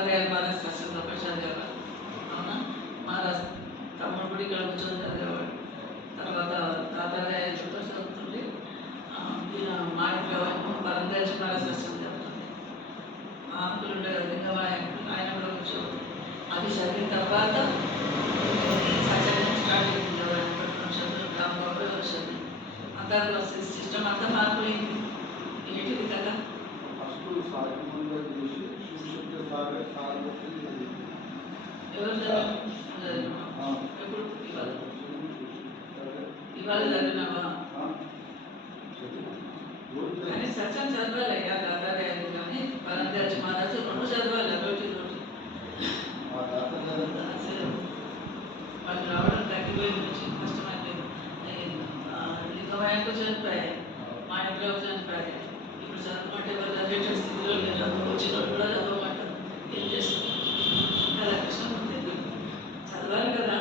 తాతయ్య మహారాజ్ కష్టంతో చదివేవాడు. అవునా, మహారాజ్ తమ్ముడు కూడా ఇక్కడ కూర్చొని చదివేవాడు. తర్వాత తాతయ్య ఎదురుతో చదువుతుంది. మాణిక్య పరందేశ్ మహారాజ్ కష్టం చదువుతుంది. మా అంకులు ఉండే ఆయన కూడా కూర్చోదు. అది చదివిన తర్వాత స్టార్ట్ అయింది రాంబాబు వచ్చింది. అంతా సిస్టమ్ అంతా మారిపోయింది. ఏంటిది కదా ఎవరు ఎప్పుడు ఇవాళ చదివినావా? కానీ సత్యం చదవాలి అయ్యా, దాదాపు అయింది. కానీ పరందేశ్ మహారాజు రెండు చదవాలి. రోటి వాళ్ళు రావడం తగ్గిపోయింది, వచ్చి కష్టమైపోయింది. లింగమయ్యకు చనిపోయాయి, మా ఇంట్లో చనిపోయాయి. ఇప్పుడు చదువుకుంటే వాళ్ళు చదివే స్థితిలో లేదు. వచ్చిన కూడా చదవమంటారు. ఏం చేస్తారు కదా, కష్టం ఉంటుంది. చదవాలి కదా,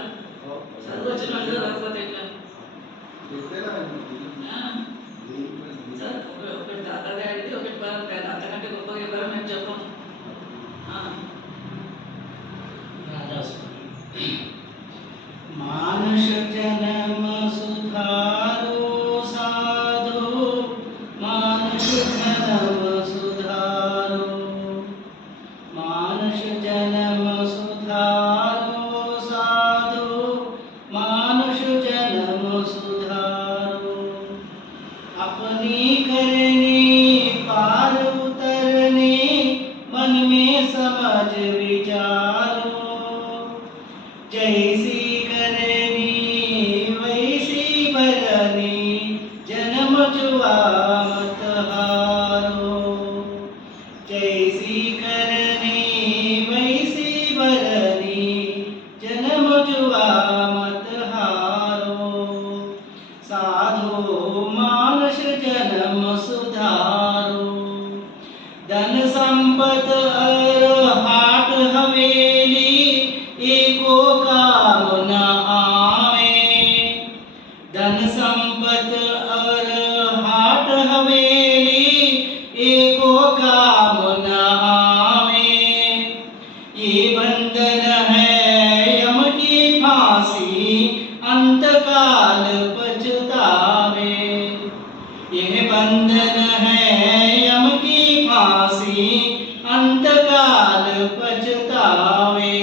చదువు వచ్చిన వాళ్ళు చదవకపోతే ఎట్లా? ఒకటి తాతగారిది, ఒకటి పరంపర. అంతకంటే గొప్పగా ఎవరో మేము చెప్పము. मानुष जन्म सुधारो साधो, मानुष जन्म सुधारो, मानुष जन्म सुधारो साधो, मानुष जन्म सुधारो। अपनी करनी पार उतरने मन में समझ विचारो, जैसी करनी वैसी भरनी जन्म जुआ मत हारो, जैसी करनी वैसी भरनी जन्म जुआ मत हारो। साधो मानुष जन्म सुधारो, धन संपत और हाट हवेली एको काम न आवे, धन संपत और हाट हवेली एको काम न आवे। ये बंधन है यम की फांसी, अंतकाल पछतावे। यह बंधन है यम की फांसी, अंतकाल पछतावे।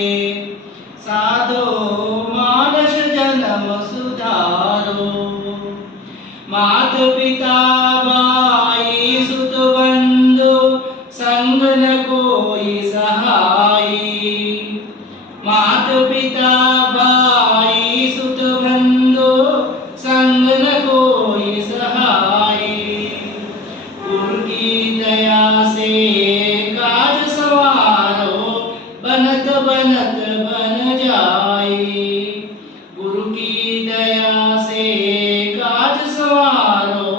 साधो मानस जन्म सुधारो, मात पिता भाई सुत बंधु संग न कोई सहाई। मात पिता भाई सुत बंधु संग न कोई सहाई। गुरु की दया से काज सवारो, बनत बनत बन जाई। गुरु की दया से काज सवारो,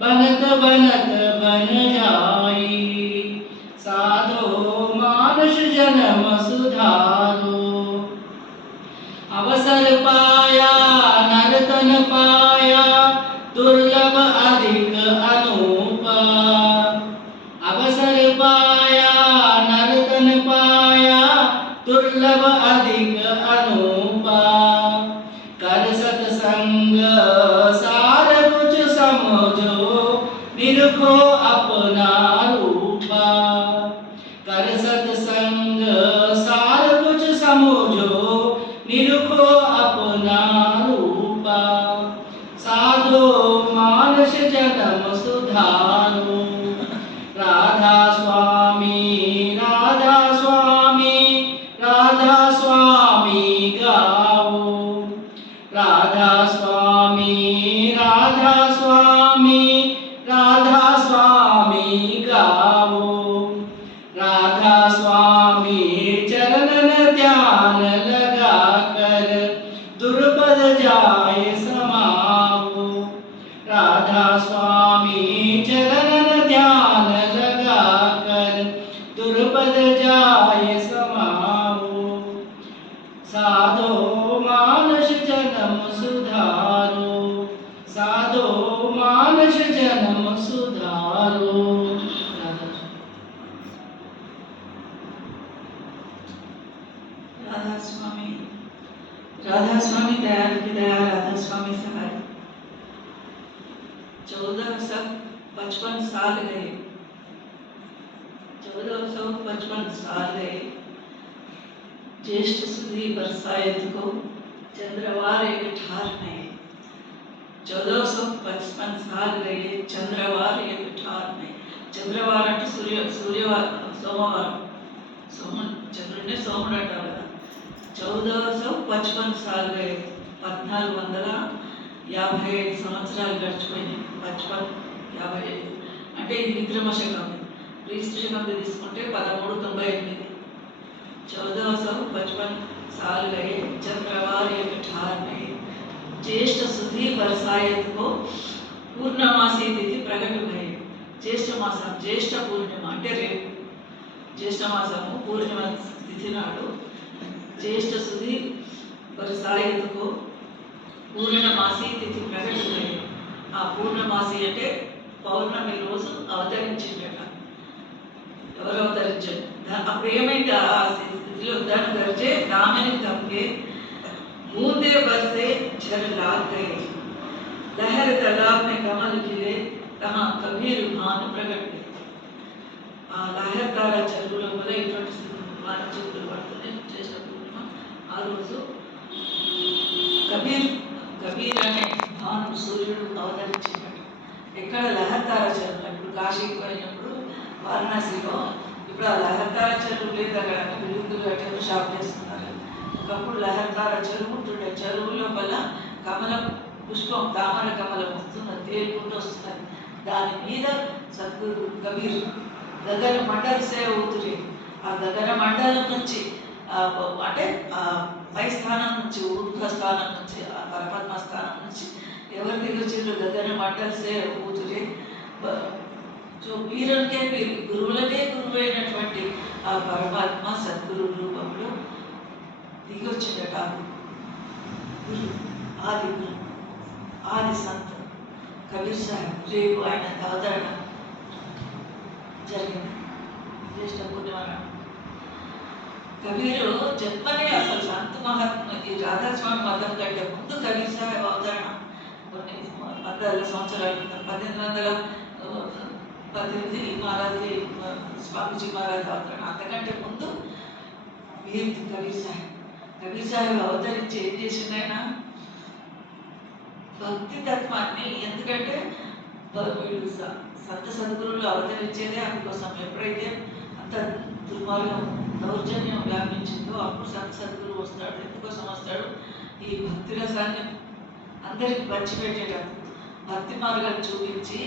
बनत बनत बन जाई। साधो मानुष जन्म सुधारो, अवसर पाया नर्तन पाया दुर्लभ अधिक अनूपा। अवसर पाया नर्तन पाया दुर्लभ अधिक अनूपा। कर सत्संग सार कुछ समझो, निरखो अपना रूपा। कर सत्संग सार कुछ समझो, निरखो अपना रूपा। साधो मानस जन्म सुधारो, राधा स्वामी राधा स्वामी राधा स्वामी गाओ। राधा स्वामी राधा स्वामी राधा स्वामी गाओ। राधा स्वामी चरणन ध्यान लगा कर, दुर्पद जाए समाओ। राधा स्वामी चरणन ध्यान लगा कर, दुर्पद जाए समाओ। साधो मानुष जन्म सुधारो, साधो मानुष जन्म सुधारो। राधा स्वामी दयाल की दया, राधा स्वामी सहाय। 1455 साल गए, 1455 साल गए, ज्येष्ठ सुधी बरसायत को चंद्रवार एक ठार में। 1455 साल गए, चंद्रवार एक ठार में। చంద్రవారం అంటే సూర్యవారం, సోమవారం. చంద్రుడిని సోముడు అంటారు కదా. 1455 సార్లు 1455 సంవత్సరాలు గడిచిపోయినాయి. 55 అంటే ఇది విక్రమ శకం. క్రీస్తు శకం తీసుకుంటే 1398. 1455 साल गए, चंद्रवार एक ठार में। ज्येष्ठ सुधी बरसायत को पूर्णमासी तिथि प्रकट भये। ज्येष्ठ माసం, జ్యేష్ఠ పూర్ణిమ అంటే రేపు. జ్యేష్ఠ మాసము పూర్ణిమ తిథి నాడు జ్యేష్ఠ సుధీ బరసాయతకు పూర్ణమాసి తిథి ప్రకట భయే. ఆ పూర్ణమాసి అంటే పౌర్ణమి రోజు అవతరించిందట. ఎవరు అవతరించారు? అప్పుడు ఏమైంది? ఆ స్థితిలో దాని గర్జే దామిని తప్పే बूंदे बरसे झर लाग गए, लहर तालाब में कमल खिले, तहाँ कबीर भान प्रकट गए. ఆ లహర్ తార చెరువు లోపల ఇటువంటి వానచిత్తులు పడుతుంది. చేసిన పూర్ణిమ ఆ రోజు కబీర్ అనే భాను సూర్యుడు అవతరించినట్టు. ఎక్కడ? లహర్ తార చెరువు. ఇప్పుడు కాశీకి పోయినప్పుడు వారణాసిలో ఇప్పుడు ఆ లహర్ తార చెరువు లేదు. అక్కడ బిల్డింగులు కట్టారు, షాప్ చేస్తున్నారు. ఒకప్పుడు లహర్ తార చెరువు ఉంటుండే. చెరువు లోపల కమలం పుష్పం, తామర కమలం వస్తున్నది, తేలుకుంటూ వస్తున్నది. దాని మీద సద్గురు కబీర్ గగన మండల సేవ అవుతుంది. ఆ గగన మండలం నుంచి అంటే పై స్థానం నుంచి, ఊర్ధ్వ స్థానం నుంచి, ఆ పరమాత్మ స్థానం నుంచి ఎవరి దగ్గర వచ్చి గగన మండల సేవ అవుతుంది. సో వీరులకే గురువులకే గురువు అయినటువంటి ఆ పరమాత్మ సద్గురు రూపంలో దిగి వచ్చిందట. గురు, ఆది గురు, ఆది సంత కబీర్ సాహెబ్. రేపు ఆయన అవతరణ జరిగింది జ్యేష్ఠ పూర్ణిమ నాడు. కబీరు జన్మనే అసలు సంత మహాత్మ ఈ రాధాస్వామి మతం కంటే ముందు కబీర్ సాహెబ్ అవతరణ కొన్ని వందల సంవత్సరాల క్రితం 1818 మహారాజు స్వామీజీ మహారాజు అవతరణ. అంతకంటే ముందు వీర్ కబీర్ సాహెబ్. కబీర్ సాహెబ్ అవతరించి ఏం చేసింది? ఆయన భక్తి తత్వాన్ని, ఎందుకంటే వీళ్ళు సంత సద్గురువులు అవతరించేదే అందుకోసం. ఎప్పుడైతే అంత దుర్మార్గం, దౌర్జన్యం వ్యాపించిందో అప్పుడు సంత సద్గురువు వస్తాడు. ఎందుకోసం వస్తాడు? ఈ భక్తి రసాన్ని అందరికి పంచిపెట్టేటప్పుడు, భక్తి మార్గాన్ని చూపించి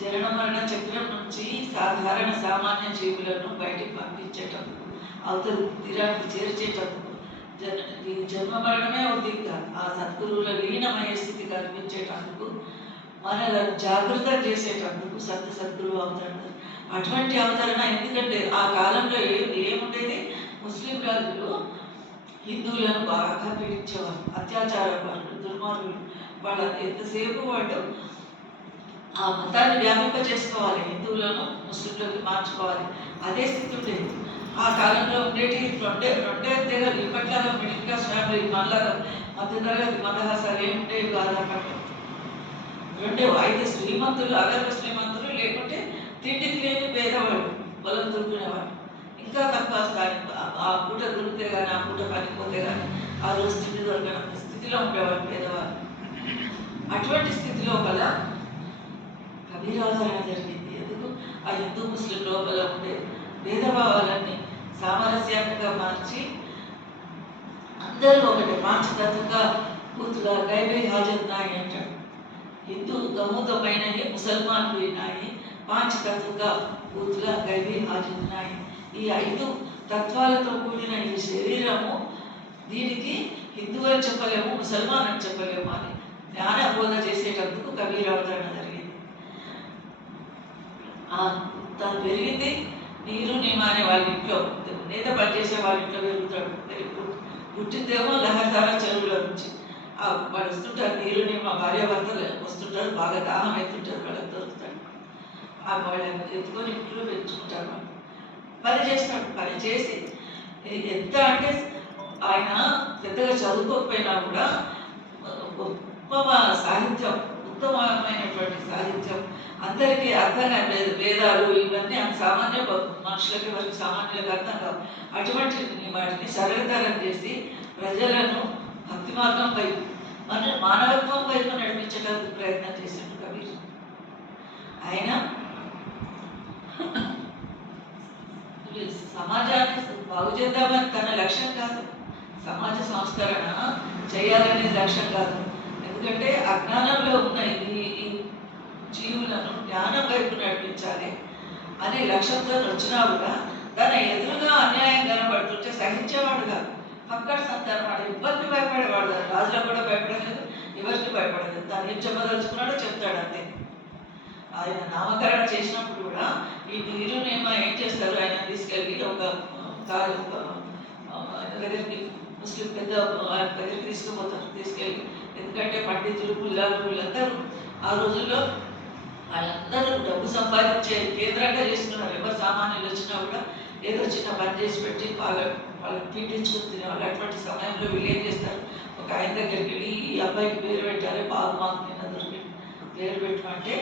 జనన మరణ చక్రం నుంచి సాధారణ సామాన్య జీవులను బయటికి పంపించేటప్పుడు, అవతల తీరానికి చేర్చేటప్పుడు, ఈ జన్మ మరణమే ఉద్దిగ్గా ఆ సద్గురువుల లీనమయ్యే స్థితి కల్పించేటందుకు, మనలను జాగృతం చేసేటందుకు సద్గురువు అవతరణ. అటువంటి అవతరణ. ఎందుకంటే ఆ కాలంలో ఏముండేది? ముస్లిం రాజులు హిందువులను బాగా పీడించేవారు, అత్యాచార వాళ్ళు, దుర్మార్గులు. వాళ్ళని ఎంతసేపు వాళ్ళు ఆ మతాన్ని వ్యాపింపజేసుకోవాలి, హిందువులను ముస్లింలోకి మార్చుకోవాలి. అదే స్థితి ఉండేది ఆ కాలంలో. ఉండేటి రెండే తెగలు. ఇప్పట్లాగా మిడిల్ క్లాస్ ఫ్యామిలీ, మళ్ళా మధ్యతరగతి మందహాసాలు ఏముండేవి కాదు. అన్నట్టు రెండే. అయితే శ్రీమంతులు, అగర్భ శ్రీమంతులు, లేకుంటే తిండికి లేని పేదవాళ్ళు, పొలం దొరుకునేవాళ్ళు. ఇంకా తక్కువ స్థాయి. ఆ పూట దొరికితే కానీ, ఆ పూట పనిపోతే కానీ ఆ రోజు తిండి దొరకనంత స్థితిలో ఉండేవాళ్ళు పేదవాళ్ళు. అటువంటి స్థితి లోపల కబీర్ అవతరణ జరిగింది. ఎందుకు? ఆ హిందూ ముస్లిం లోపల ఉండే భేదభావాలన్నీ సామరస్యంగా మార్చి అందరూ ఒకటి పాంచతత్వంగా పూర్తిగా గైబే హాజర్ నాయి అంటాడు. హిందూ గమూతమైన ముసల్మాన్ भी నాయి, పాంచతత్వంగా పూర్తిగా గైబే హాజర్ నాయి. ఈ 5 తత్వాలతో కూడిన ఈ శరీరము, దీనికి హిందూ అని చెప్పలేము, ముసల్మాన్ అని చెప్పలేము అని జ్ఞాన బోధ చేసేటందుకు కబీర్ అవతరణ జరిగింది. తను పెరిగింది నీరు నేమ అనే వాళ్ళ ఇంట్లో, నేత పనిచేసే వాళ్ళ ఇంట్లో పెరుగుతాడు. పుట్టిందేమో లహర్దార చెరువులో నుంచి. వాళ్ళు వస్తుంటారు, నీరు నేమ భార్యాభర్తలు వస్తుంటారు, బాగా దాహం అవుతుంటారు, వాళ్ళకి దొరుకుతాడు. వాళ్ళని ఎత్తుకొని ఇంట్లో పెంచుకుంటారు. వాళ్ళు పని చేస్తాడు. పని చేసి ఎంత అంటే ఆయన పెద్దగా చదువుకోకపోయినా కూడా గొప్ప సాహిత్యం, ఉత్తమమైనటువంటి సాహిత్యం, అందరికీ అర్థం కాదు. వేదాలు ఇవన్నీ సామాన్య మనుషులకి, వారికి సామాన్యులకు అర్థం కావు. అటువంటి వాటిని సరళతరం చేసి ప్రజలను భక్తి మార్గం వైపు, మానవత్వం వైపు నడిపించడానికి ప్రయత్నం చేశాడు కబీర్. ఆయన సమాజాన్ని బాగు చేద్దామని తన లక్ష్యం కాదు, సమాజ సంస్కరణ చేయాలనేది లక్ష్యం కాదు. ఎందుకంటే అజ్ఞానంలో ఉన్న ఈ జీవులను జ్ఞానం వైపు నడిపించాలి అనే లక్ష్యంతో వచ్చినా కూడా తన ఎదురుగా అన్యాయం కనబడుతుంటే సహించేవాడు కాదు. పక్కన సంతానవాడు, ఎవరికి భయపడేవాడు కాదు. రాజులకు కూడా భయపడలేదు, ఎవరికి భయపడలేదు. తను ఏం చెప్పదలుచుకున్నాడో చెప్తాడు అంతే. ఆయన నామకరణ చేసినప్పుడు కూడా ఈ నీరునేమో ఏం చేస్తారు, ఆయన తీసుకెళ్ళి ఒక ఆయన దగ్గరికి, ముస్లిం పెద్ద ఆయన దగ్గరికి తీసుకుపోతారు. తీసుకెళ్ళి, ఎందుకంటే పండితులు, పుల్లాలు వీళ్ళందరూ ఆ రోజుల్లో వాళ్ళందరూ డబ్బు సంపాదించే కేంద్రంగా చేసుకున్నారు. ఎవరు సామాన్యులు వచ్చినా కూడా ఏదో చిన్న పని చేసి పెట్టి వాళ్ళకి పీడించుకుని తినేవాళ్ళు. అటువంటి సమయంలో వీళ్ళు ఏం చేస్తారు, ఒక ఆయన దగ్గరికి వెళ్ళి ఈ అబ్బాయికి పేరు పెట్టాలి, బాబు మాకు నిన్న దొరికి పేరు పెట్టమంటే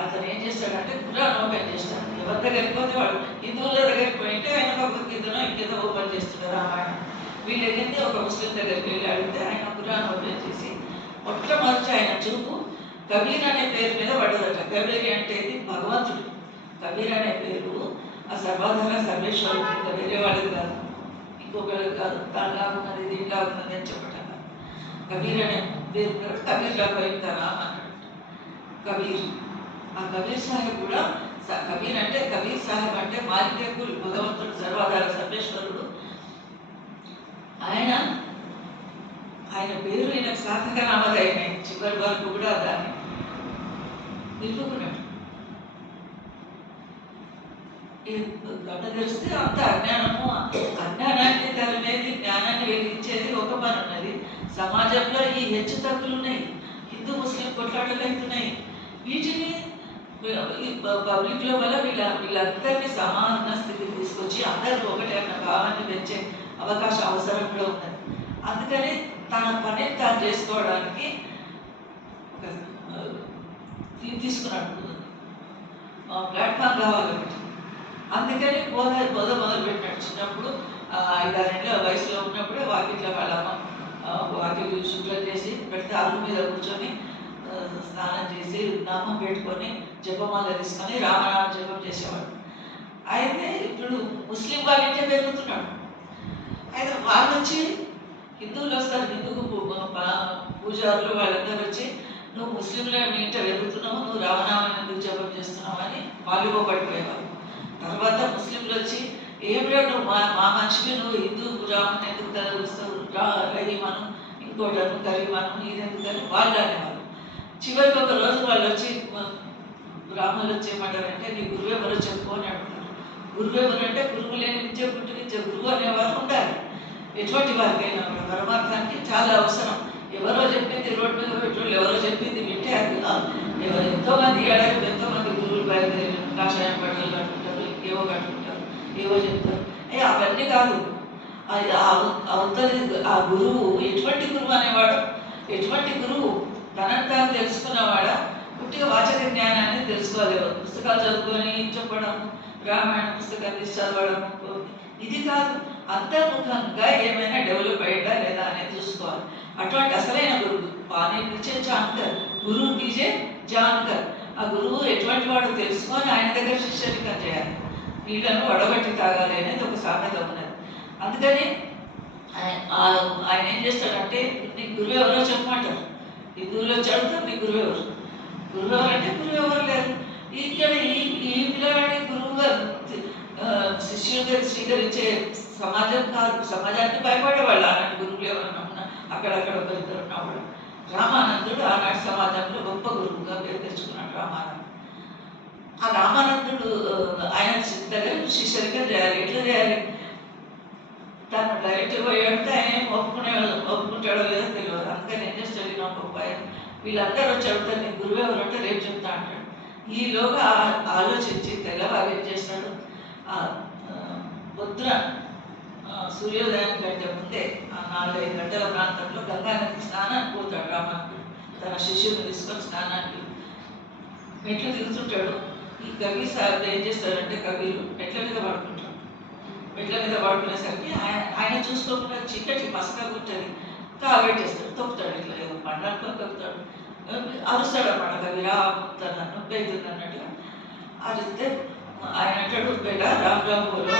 అతను ఏం చేస్తాడంటే ఖురాన్ ఓపెన్ చేస్తాడు. ఎవరి దగ్గరికి పోతే వాడు హిందువుల దగ్గరికి పోయింటే ఆయన భగవద్గీతనో ఇంకేదో ఓపెన్ చేస్తున్నారు రామాయణం. వీళ్ళు వెళ్ళింది ఒక ముస్లిం దగ్గరికి వెళ్ళి అడిగితే ఆయన ఖురాన్ ఓపెన్ చేసి మొట్టమొదటి ఆయన చూపు కబీర్ అనే పేరు మీద పడదట. కబీర్ అంటే ఇది భగవంతుడు. కబీర్ అనే పేరు ఆ సర్వాధార సర్వేశ్వరుడు, ఇంకా వేరే వాళ్ళది కాదు, ఇంకొకరి కాదు. దానిలా ఉన్నది, దీనిలా ఉన్నది అని చెప్పటం. కబీర్ అనే పేరు కూడా కబీర్లా పోయింటారా అన్నాడు కబీర్. ఆ కబీర్ సాహెబ్ కూడా, కబీర్ అంటే కబీర్ సాహెబ్ అంటే మాలికేకుల్, భగవంతుడు, సర్వాధార సర్వేశ్వరుడు. ఆయన పేరు ఈయనకు సార్థక నామధేయమే. చివరి వరకు కూడా దాన్ని నిలుపుకున్నాడు. గడ్డ తెలిస్తే అంత అజ్ఞానము, అజ్ఞానాన్ని తరిమేది, జ్ఞానాన్ని వెలిగించేది ఒక పని ఉన్నది. సమాజంలో ఈ హెచ్చు తగ్గులు ఉన్నాయి, హిందూ ముస్లిం కొట్లాటలు అవుతున్నాయి. వీటిని పబ్లిక్లో వల్ల వీళ్ళందరినీ సమాన స్థితికి తీసుకొచ్చి అందరూ ఒకటే అన్న భావాన్ని పెంచే అవకాశం అవసరం కూడా ఉన్నది. అందుకని తన పని తాను చేసుకోవడానికి తీసుకున్నాడు, ప్లాట్ఫామ్ కావాలి. అందుకని బోధ మొదలు పెట్టినాడు. చిన్నప్పుడు 5-6 వయసులో ఉన్నప్పుడే వాకిట్లో వాళ్ళమ్మ వాకిలు శుభ్రం చేసి పెడితే అరుగు మీద కూర్చొని స్నానం చేసి నామం పెట్టుకొని జపమాల తీసుకొని రామనామ జపం చేసేవాడు. అయితే ఇప్పుడు ముస్లిం వాళ్ళ ఇంటే పెరుగుతున్నాడు. అయితే వాళ్ళు వచ్చి, హిందువులు వస్తారు, హిందువు పూజారులు వాళ్ళందరూ వచ్చి, నువ్వు ముస్లింలో మీ ఇంట పెరుగుతున్నావు, నువ్వు రామనామం ఎందుకు జపం చేస్తున్నావు అని వాళ్ళు పడిపోయేవారు. తర్వాత ముస్లింలు వచ్చి, ఏమిటో నువ్వు మా మనిషికి నువ్వు హిందూ రామని ఎందుకు తలపిస్తావు, రహీమను, ఇంకోటను, కరీమను, ఇదెందుకని వాళ్ళు అనేవారు. చివరికి ఒక రోజు వాళ్ళు వచ్చి, బ్రాహ్మణులు వచ్చి ఏమంటారంటే, నీ గురువు ఎవరో చెప్పుకో అని అంటున్నారు. గురువు ఎవరు అంటే గురువు లేని విద్య పుట్టినిచ్చే గురువు అనేవారు ఉండాలి. ఎటువంటి వారికైనా కూడా పరమార్థానికి చాలా అవసరం. ఎవరో చెప్పింది రోడ్డు మీద పెట్టుకోవాలి, ఎవరో చెప్పింది వింటే అది ఎంతోమంది ఏడాది ఎంతోమంది గురువులు బయలుదేరి కాషాయం బట్టలు కట్టుకుంటారు, ఇంకేవో కట్టుకుంటారు, ఏవో చెప్తారు. అవన్నీ కాదు. అవతలి ఆ గురువు ఎటువంటి గురువు అనేవాడు, ఎటువంటి గురువు తనను తాను తెలుసుకున్నవాడా, పుట్టిగా వాచక జ్ఞానాన్ని తెలుసుకోవాలి. పుస్తకాలు చదువుకొని చెప్పడం, రామాయణ పుస్తకాలు తీసి చదవడం ఇది కాదు. అంతర్ముఖంగా ఏమైనా డెవలప్ అయ్యా లేదా అనేది చూసుకోవాలి. అటువంటి అసలైన గురువు పానీ పీచే జాన్కర్, గురువు పీచే జాన్కర్. ఆ గురువు ఎటువంటి వాడు తెలుసుకొని ఆయన దగ్గర శిష్యరికం చేయాలి. నీళ్ళను వడబట్టి తాగాలి అనేది ఒక సామెత ఉన్నది. అందుకని ఆయన ఏం చేస్తాడంటే, నీ గురువు ఎవరో చెప్పమంటారు. హిందువులో చదువుతారు, నీ గురువు ఎవరు, గురువు ఎవరు అంటే గురువు ఎవరు లేరు. ఇక్కడ ఈ పిల్లవాడి గురువుగా శిష్యులుగా స్వీకరించే సమాజం కాదు. సమాజానికి భయపడేవాళ్ళు ఆనాటి గురువులు ఎవరన్నా ఉన్నా, అక్కడక్కడ ఒకరిద్దరు ఉన్నవాడు. రామానందుడు ఆనాటి సమాజంలో గొప్ప గురువుగా పేరు తెచ్చుకున్నాడు. రామానందుడు, ఆ రామానందుడు ఆయన దగ్గర శిష్యరికం చేయాలి. ఎట్లా చేయాలి, తను డైరెక్ట్ పోయాడితే ఆయన ఒప్పుకుంటాడో లేదో తెలియదు. అందుకని ఏం చేస్తాడు నా అబ్బాయి, వీళ్ళందరూ వచ్చి అడుగుతారు, నీ గురువు ఎవరు అంటే రేపు చెప్తా అంటాడు. ఈలోగా ఆలోచించి తెల్లవారు ఏం చేస్తాడు, పొద్దున సూర్యోదయానికి కంటే ముందే 4-5 గంటల ప్రాంతంలో గంగానదికి స్నానానికి పోతాడు రామానుడు. తన శిష్యుని తీసుకొని స్నానానికి మెట్లు దిగుతుంటాడు. ఈ కవి సార్ ఏం చేస్తాడంటే కవిలు మెట్ల మీద పడుకుంటాడు. మెట్ల మీద పడుకునేసరికి ఆయన చూసుకోకుండా చీకటి మసక గుంటది కాగట్టేస్తాడు, తొక్కుతాడు, ఇట్లా ఏదో పండుగ తొక్కుతాడు, అరుస్తాడు అన్నమాట కవి తన నొప్పి అవుతుంది అన్నట్టుగా అరిస్తే ఆయన అంటాడు బేట రామ్ రామ్ బోలో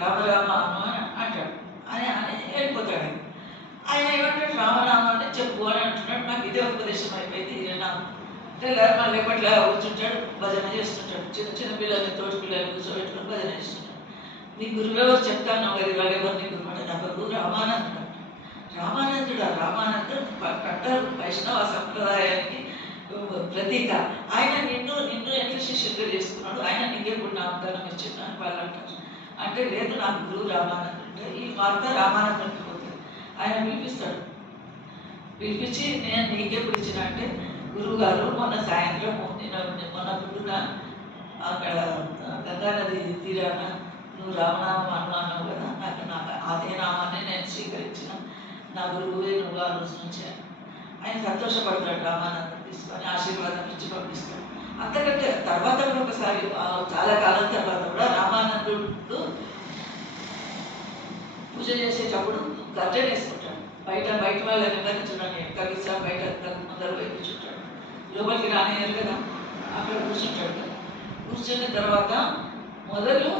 రామరామ అను అని అంటాడు. అని వెళ్ళిపోతాడు. ఆయన ఏమంటాడు రామరామ అని చెప్పు అని అంటున్నాడు. నాకు ఇదే ఉపదేశం అయిపోయింది. నాకు తెల్లారి మళ్ళీ పట్ల కూర్చుంటాడు, భజన చేస్తుంటాడు. చిన్న చిన్న పిల్లల్ని తోటి పిల్లల్ని కూర్చోబెట్టుకుని భజన చేస్తుంటాడు. నీ గురువు ఎవరు చెప్తాను కదా, వాళ్ళు ఎవరు నీ గురువు అంటే నా గురువు రామానందుడు. రామానందుడు కట్టర్ వైష్ణవ సంప్రదాయానికి ప్రతీక. ఆయన నిన్ను ఎట్లా శిష్యుడిగా చేసుకున్నాడు, ఆయన నీకెప్పుడు నామకరణం ఇచ్చిండు అని వాళ్ళు అంటారు. అంటే లేదు నాకు గురువు రామానందుడు అంటే ఈ వార్త రామానందుడికి పోతుంది. ఆయన పిలిపిస్తాడు. పిలిపించి నేను నీకెప్పుడు ఇచ్చిన అంటే గురువు గారు మొన్న సాయంత్రం మొన్న పొద్దున అక్కడ గంగానది తీరాన నువ్వు రామనామం అన్నావు కదా, నాకు అదే నామాన్ని నేను స్వీకరించిన, నా గురువువే నువ్వు ఆ రోజు నుంచి. ఆయన సంతోషపడతాడు. రామానందం తీసుకొని ఆశీర్వాదం ఇచ్చి పంపిస్తాడు. అంతకంటే తర్వాత కూడా ఒకసారి చాలా కాలం తర్వాత కూడా రామానందుడు పూజ చేసేటప్పుడు గర్జన వేసుకుంటాడు. బయట వాళ్ళని నిబంధించడానికి కవిసా బయట ముందర వైపు కూర్చుంటాడు. లోపలికి రానియరు కదా, అక్కడ కూర్చుంటాడు కదా. కూర్చున్న తర్వాత మొదలు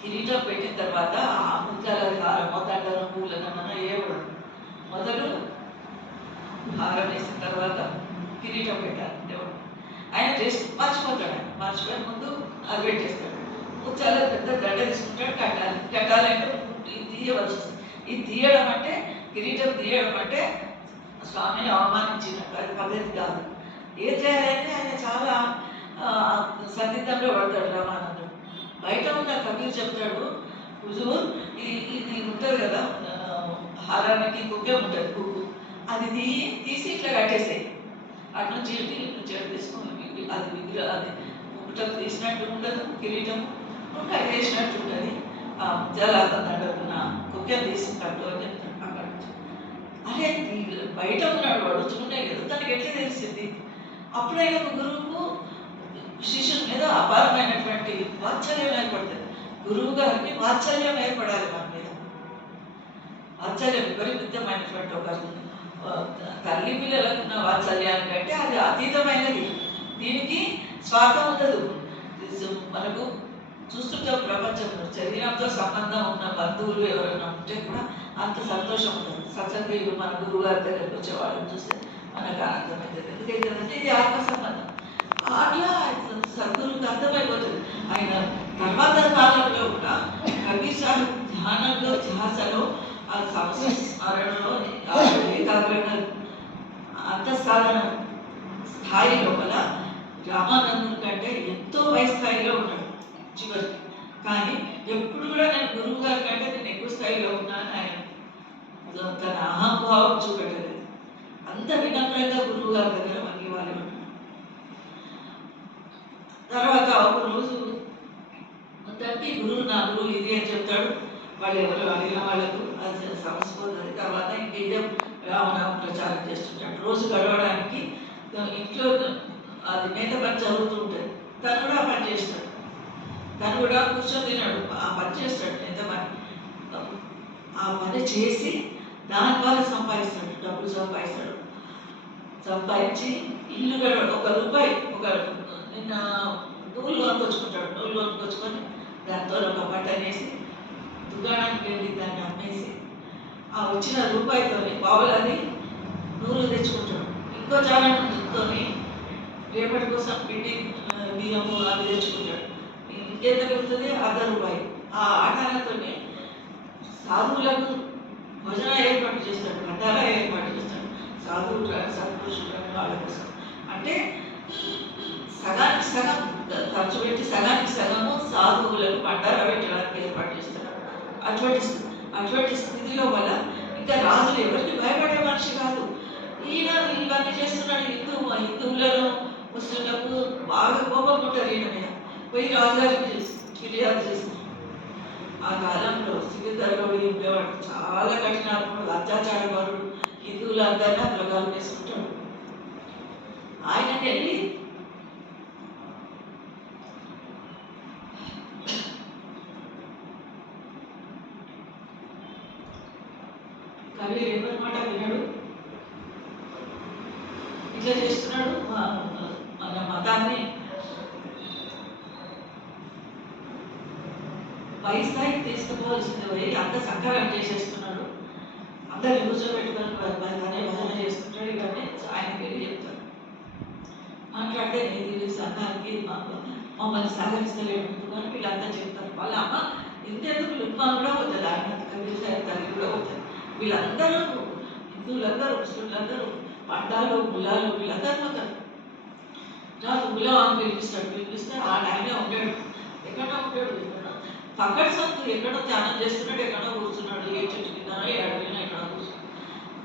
కిరీటం పెట్టిన తర్వాత ఆ ముత్యాల హారం దండలు పూల దండన ఏవడం మొదలు హారం వేసిన తర్వాత కిరీటం పెట్టాలి దేవుడు. ఆయన చేసి మర్చిపోతాడు. మర్చిపోయి ముందు అది పెట్టేస్తాడు. ముత్యాల పెద్ద దండ తీసుకుంటాడు. కట్టాలంటే ఇది తీయవలసి వస్తుంది. ఇది తీయడం అంటే కిరీటం తీయడం అంటే స్వామిని అవమానించినట్టు, అది పద్ధతి కాదు. ఏం చేయాలని ఆయన చాలా సందిగ్ధంలో పడతాడు రామానందుడు. బయట ఉన్న కబీర్ చెప్తాడు, హుజూర్ ఇది ఉంటుంది కదా హారానికి కుక్కే ఉంటుంది, కుక్కు అది తీసి ఇట్లా కట్టేసాయి. అటు నుంచి చెడు తీసుకుని అది విగ్రహం అది ముట్టకు తీసినట్టు ఉండదు, కిరీటం కట్టేసినట్టు ఉంటుంది. చాలా దండకున్న కుక్కే తీసి కట్టు అని చెప్తాడు. అక్కడ నుంచి అదే బయట ఉన్నాడు, వాడు చూడే కదా, తనకి ఎట్లా తెలిసింది? అప్పుడైనా గురువుకు శిష్యుల మీద అపారమైనటువంటి వాత్సల్యం ఏర్పడుతుంది. గురువు గారికి వాత్సల్యం ఏర్పడాలి మన మీద. వాత్సల్యం విపరీతమైనటువంటి ఒక తల్లి పిల్లలకు ఉన్న వాత్సల్యానికంటే అది అతీతమైనది. దీనికి స్వార్థం ఉండదు. మనకు చూస్తుంటాం ప్రపంచంలో శరీరంతో సంబంధం ఉన్న బంధువులు ఎవరైనా ఉంటే కూడా అంత సంతోషం ఉంటుంది. సత్సంగీయులు మన గురువు గారి దగ్గరికి వచ్చే వాళ్ళని చూస్తే మనకు ఆనందమైంది. ఎందుకంటే ఇది ఆత్మ సంబంధం. అట్లా సద్గురువుకి అర్థమైపోతుంది. ఆయన తర్వాత కాలంలో కూడా కబీర్ సాహెబ్ ధ్యానంలో ధ్యాసలో ఆ సంస్మరణలో ఏకాగ్రత అంతఃసాధన స్థాయి లోపల రామానందుని కంటే ఎంతో పై స్థాయిలో ఉన్నాడు చివరికి. కానీ ఎప్పుడు కూడా నేను గురువు గారి కంటే నేను ఎక్కువ స్థాయిలో ఉన్నాను ఆయన తన అహంభావం చూపెట్టలేదు. అంత వినమ్రంగా గురువు గారి దగ్గర మనకి వాళ్ళు ఉన్నాడు. తర్వాత ఒక రోజు దానికి గురువు నా గురువు ఇది అని చెప్తాడు. వాళ్ళు ఎవరు అడిగిన వాళ్ళకు అది సమస్య పోతుంది. తర్వాత ఇంక ఇదే రామనామం ప్రచారం చేస్తుంటాడు. రోజు గడవడానికి ఇంట్లో అది నేత పని జరుగుతూ ఉంటుంది. తను కూడా పని చేస్తాడు. తను కూడా కూర్చొని తిన్నాడు, ఆ పని చేస్తాడు. నేత పని ఆ పని చేసి దాని ద్వారా సంపాదిస్తాడు, డబ్బులు సంపాదిస్తాడు. సంపాదించి ఇల్లు ఒక రూపాయి నిన్న నూలు కొనుకొచ్చుకుంటాడు. నూలు కొనుకొచ్చుకొని దాంతో ఒక బట్టన్ వేసి దుకాణానికి వెళ్ళి దాన్ని అమ్మేసి ఆ వచ్చిన రూపాయితో పావులని నూలు తెచ్చుకుంటాడు. ఇంకో చాలంతో రేపటి కోసం పిండి బియ్యము అది తెచ్చుకుంటాడు. ఇంకెంత వెళ్తుంది? ₹1 ఆ ఆటాలతో సాధువులకు భోజన ఏర్పాటు చేస్తాడు, భండారా ఏర్పాటు చేస్తాడు. సాధువులు సత్పురుషులు వాళ్ళ కోసం. అంటే సగానికి సగం ఖర్చు పెట్టి సగానికి సగము సాధువులకు భండారా పెట్టడానికి ఏర్పాటు చేస్తాడు. అటువంటి స్థితిలో వల్ల ఇంకా రాజులు ఎవరికి భయపడే మనిషి కాదు. ఈయన ఇవన్నీ చేస్తున్నాడు. హిందువులను ముస్లింలకు బాగా కోపం ఉంటారు ఈయన మీద. పోయి రాజుగారికి ఫిర్యాదు చేస్తారు. ఆ కాలంలో సికిందర్లో ఉండేవాడు, చాలా కఠినాత్ముడు, అత్యాచారపరుడు, హిందువులందరినీ అందులో వేసుకుంటాడు. ఆయనకి వెళ్ళి కవి ఎవరి మాట వినడు, ఇట్లా చేస్తున్నాడు. మన మతాన్ని పై స్థాయికి తీసుకుపోవాల్సింది పోయి అంత సంకరం చేసేస్తున్నాడు. అందరు కూర్చోబెట్టుకొని భజన చేస్తుంటాడు. ఇవన్నీ ఆయనకి వెళ్ళి చెప్తాడు. మాట్లాడితే నేను సంఘానికి మమ్మల్ని సహకరిస్తలేడు అని వీళ్ళంతా చెప్తారు. వాళ్ళ అమ్మ ఇంతెందుకు లుక్మా కూడా పోతుంది, ఆయన కబీర్ సాహెబ్ తల్లి కూడా పోతుంది. వీళ్ళందరూ హిందువులందరూ, ముస్లింలందరూ, పండాలు, ముల్లాలు వీళ్ళందరూ పోతారు. రాజు ముల్లా అని పిలిపిస్తే ఆ టైంలో ఉంటాడు, ఎక్కడో ఉంటాడు, పక్కన సత్తు ఎక్కడో ధ్యానం చేస్తున్నాడు, ఎక్కడో కూర్చున్నాడు, ఏ చెట్టు కిందనో ఏ అడవిలో ఎక్కడో కూర్చున్నాడు.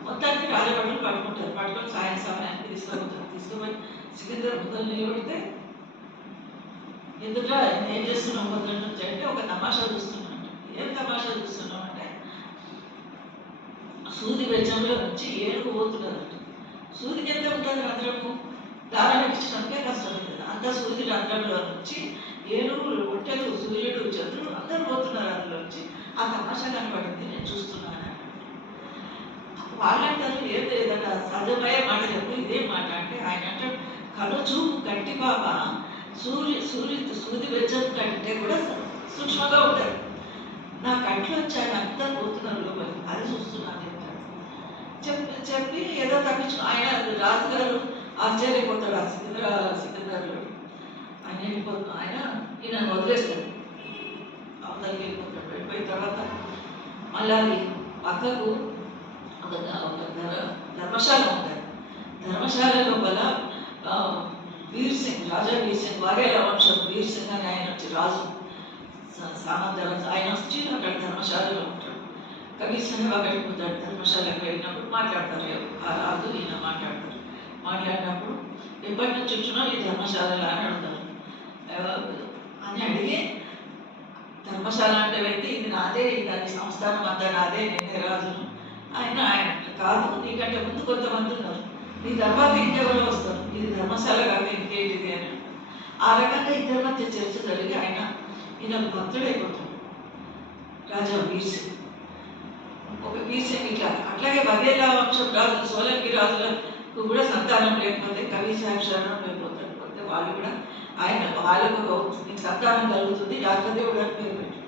మొత్తానికి రాజభటులు పట్టుకుంటారు. పట్టుకొని సాయం సమయానికి తీసుకుపోయి సికిందర్ ముందర నిలబడితే, ఎందుకు ఏం చేస్తున్నాం మొదటి నుంచి అంటే ఒక తమాషా చూస్తున్నాం. ఏం తమాషా చూస్తున్నాం అంటే సూది వెచ్చంలో నుంచి ఏనుగు పోతున్నదంట. సూదికి ఎంత ఉంటుంది రంధ్రము, దారం ఇచ్చినందుకే కష్టమవుతుంది. అంత సూది రంధ్రంలో నుంచి ఏనుగులు, ఒట్టెలు, సూర్యుడు, చంద్రుడు అందరూ పోతున్నారు అందులో నుంచి. ఆ తమాషా కనబడింది, నేను చూస్తున్నాను. వాళ్ళంటారు ఏం లేదట, సహజమయ్యే మాట చెప్పు, ఇదే మాట అంటే ఆయన అంటాడు, కను చూపు కంటి పాప సూది వెచ్చం కంటే కూడా సూక్ష్మంగా ఉంటారు. నా కంట్లో వచ్చి ఆయన అంతా పోతున్నారు లోపలి, అది చూస్తున్నాను అంటాడు. చెప్పి ఏదో తప్పించు. ఆయన రాజుగారు ఆశ్చర్యపోతాడు. ఆ సికిందర్లో ఆయన వెళ్ళిపోతున్నాడు. ఆయన ఈయన వదిలేస్తాడు, అవతలకి వెళ్ళిపోతాడు. వెళ్ళిపోయిన తర్వాత మళ్ళీ అది పక్కకు ఒక ధర్మశాల ఉంటుంది. ధర్మశాల లోపల వీర్ సింగ్, రాజా వీర్ సింగ్, వాఘేలా వంశం వీర్ సింగ్ అని ఆయన వచ్చి రాజు, సామంత రాజు, ఆయన వచ్చి అక్కడ ధర్మశాలలో ఉంటాడు. కబీర్ సాహెబ్ అక్కడికి పోతాడు. ధర్మశాలకు వెళ్ళినప్పుడు మాట్లాడతారు, ఆ రాజు ఈయన మాట్లాడతారు. మాట్లాడినప్పుడు ఎప్పటి నుంచి వచ్చినా ఈ ధర్మశాలలో అని అడుగుతారు. అని అడిగి, ధర్మశాల అంటే వ్యక్తి ఇది నాదే, దాని సంస్థానం అంతా నాదే, నేనే రాజును. ఆయన కాదు, నీకంటే ముందు కొంతమంది ఉన్నారు, నీ తర్వాత ఇంకెవరో వస్తారు, ఇది ధర్మశాల కాక ఇంకేంటిది అని. ఆ రకంగా ఇద్దరి మధ్య చర్చ జరిగి ఈయన భక్తుడైపోతాడు. రాజా వీర్ సింగ్, ఒక వీర్ సింగ్ ఇట్లా. అట్లాగే వఘేలా వంశం రాజులు, సోలంకి రాజులకు కూడా సంతానం లేకపోతే కవి సాహెబ్ శరణం లేకపోతాడు. పోతే వాళ్ళు కూడా వాళ్ళకు నీకు సంతానం కలుగుతుంది, వ్యాఘ్రదేవుడు అని పేరు పెట్టాడు.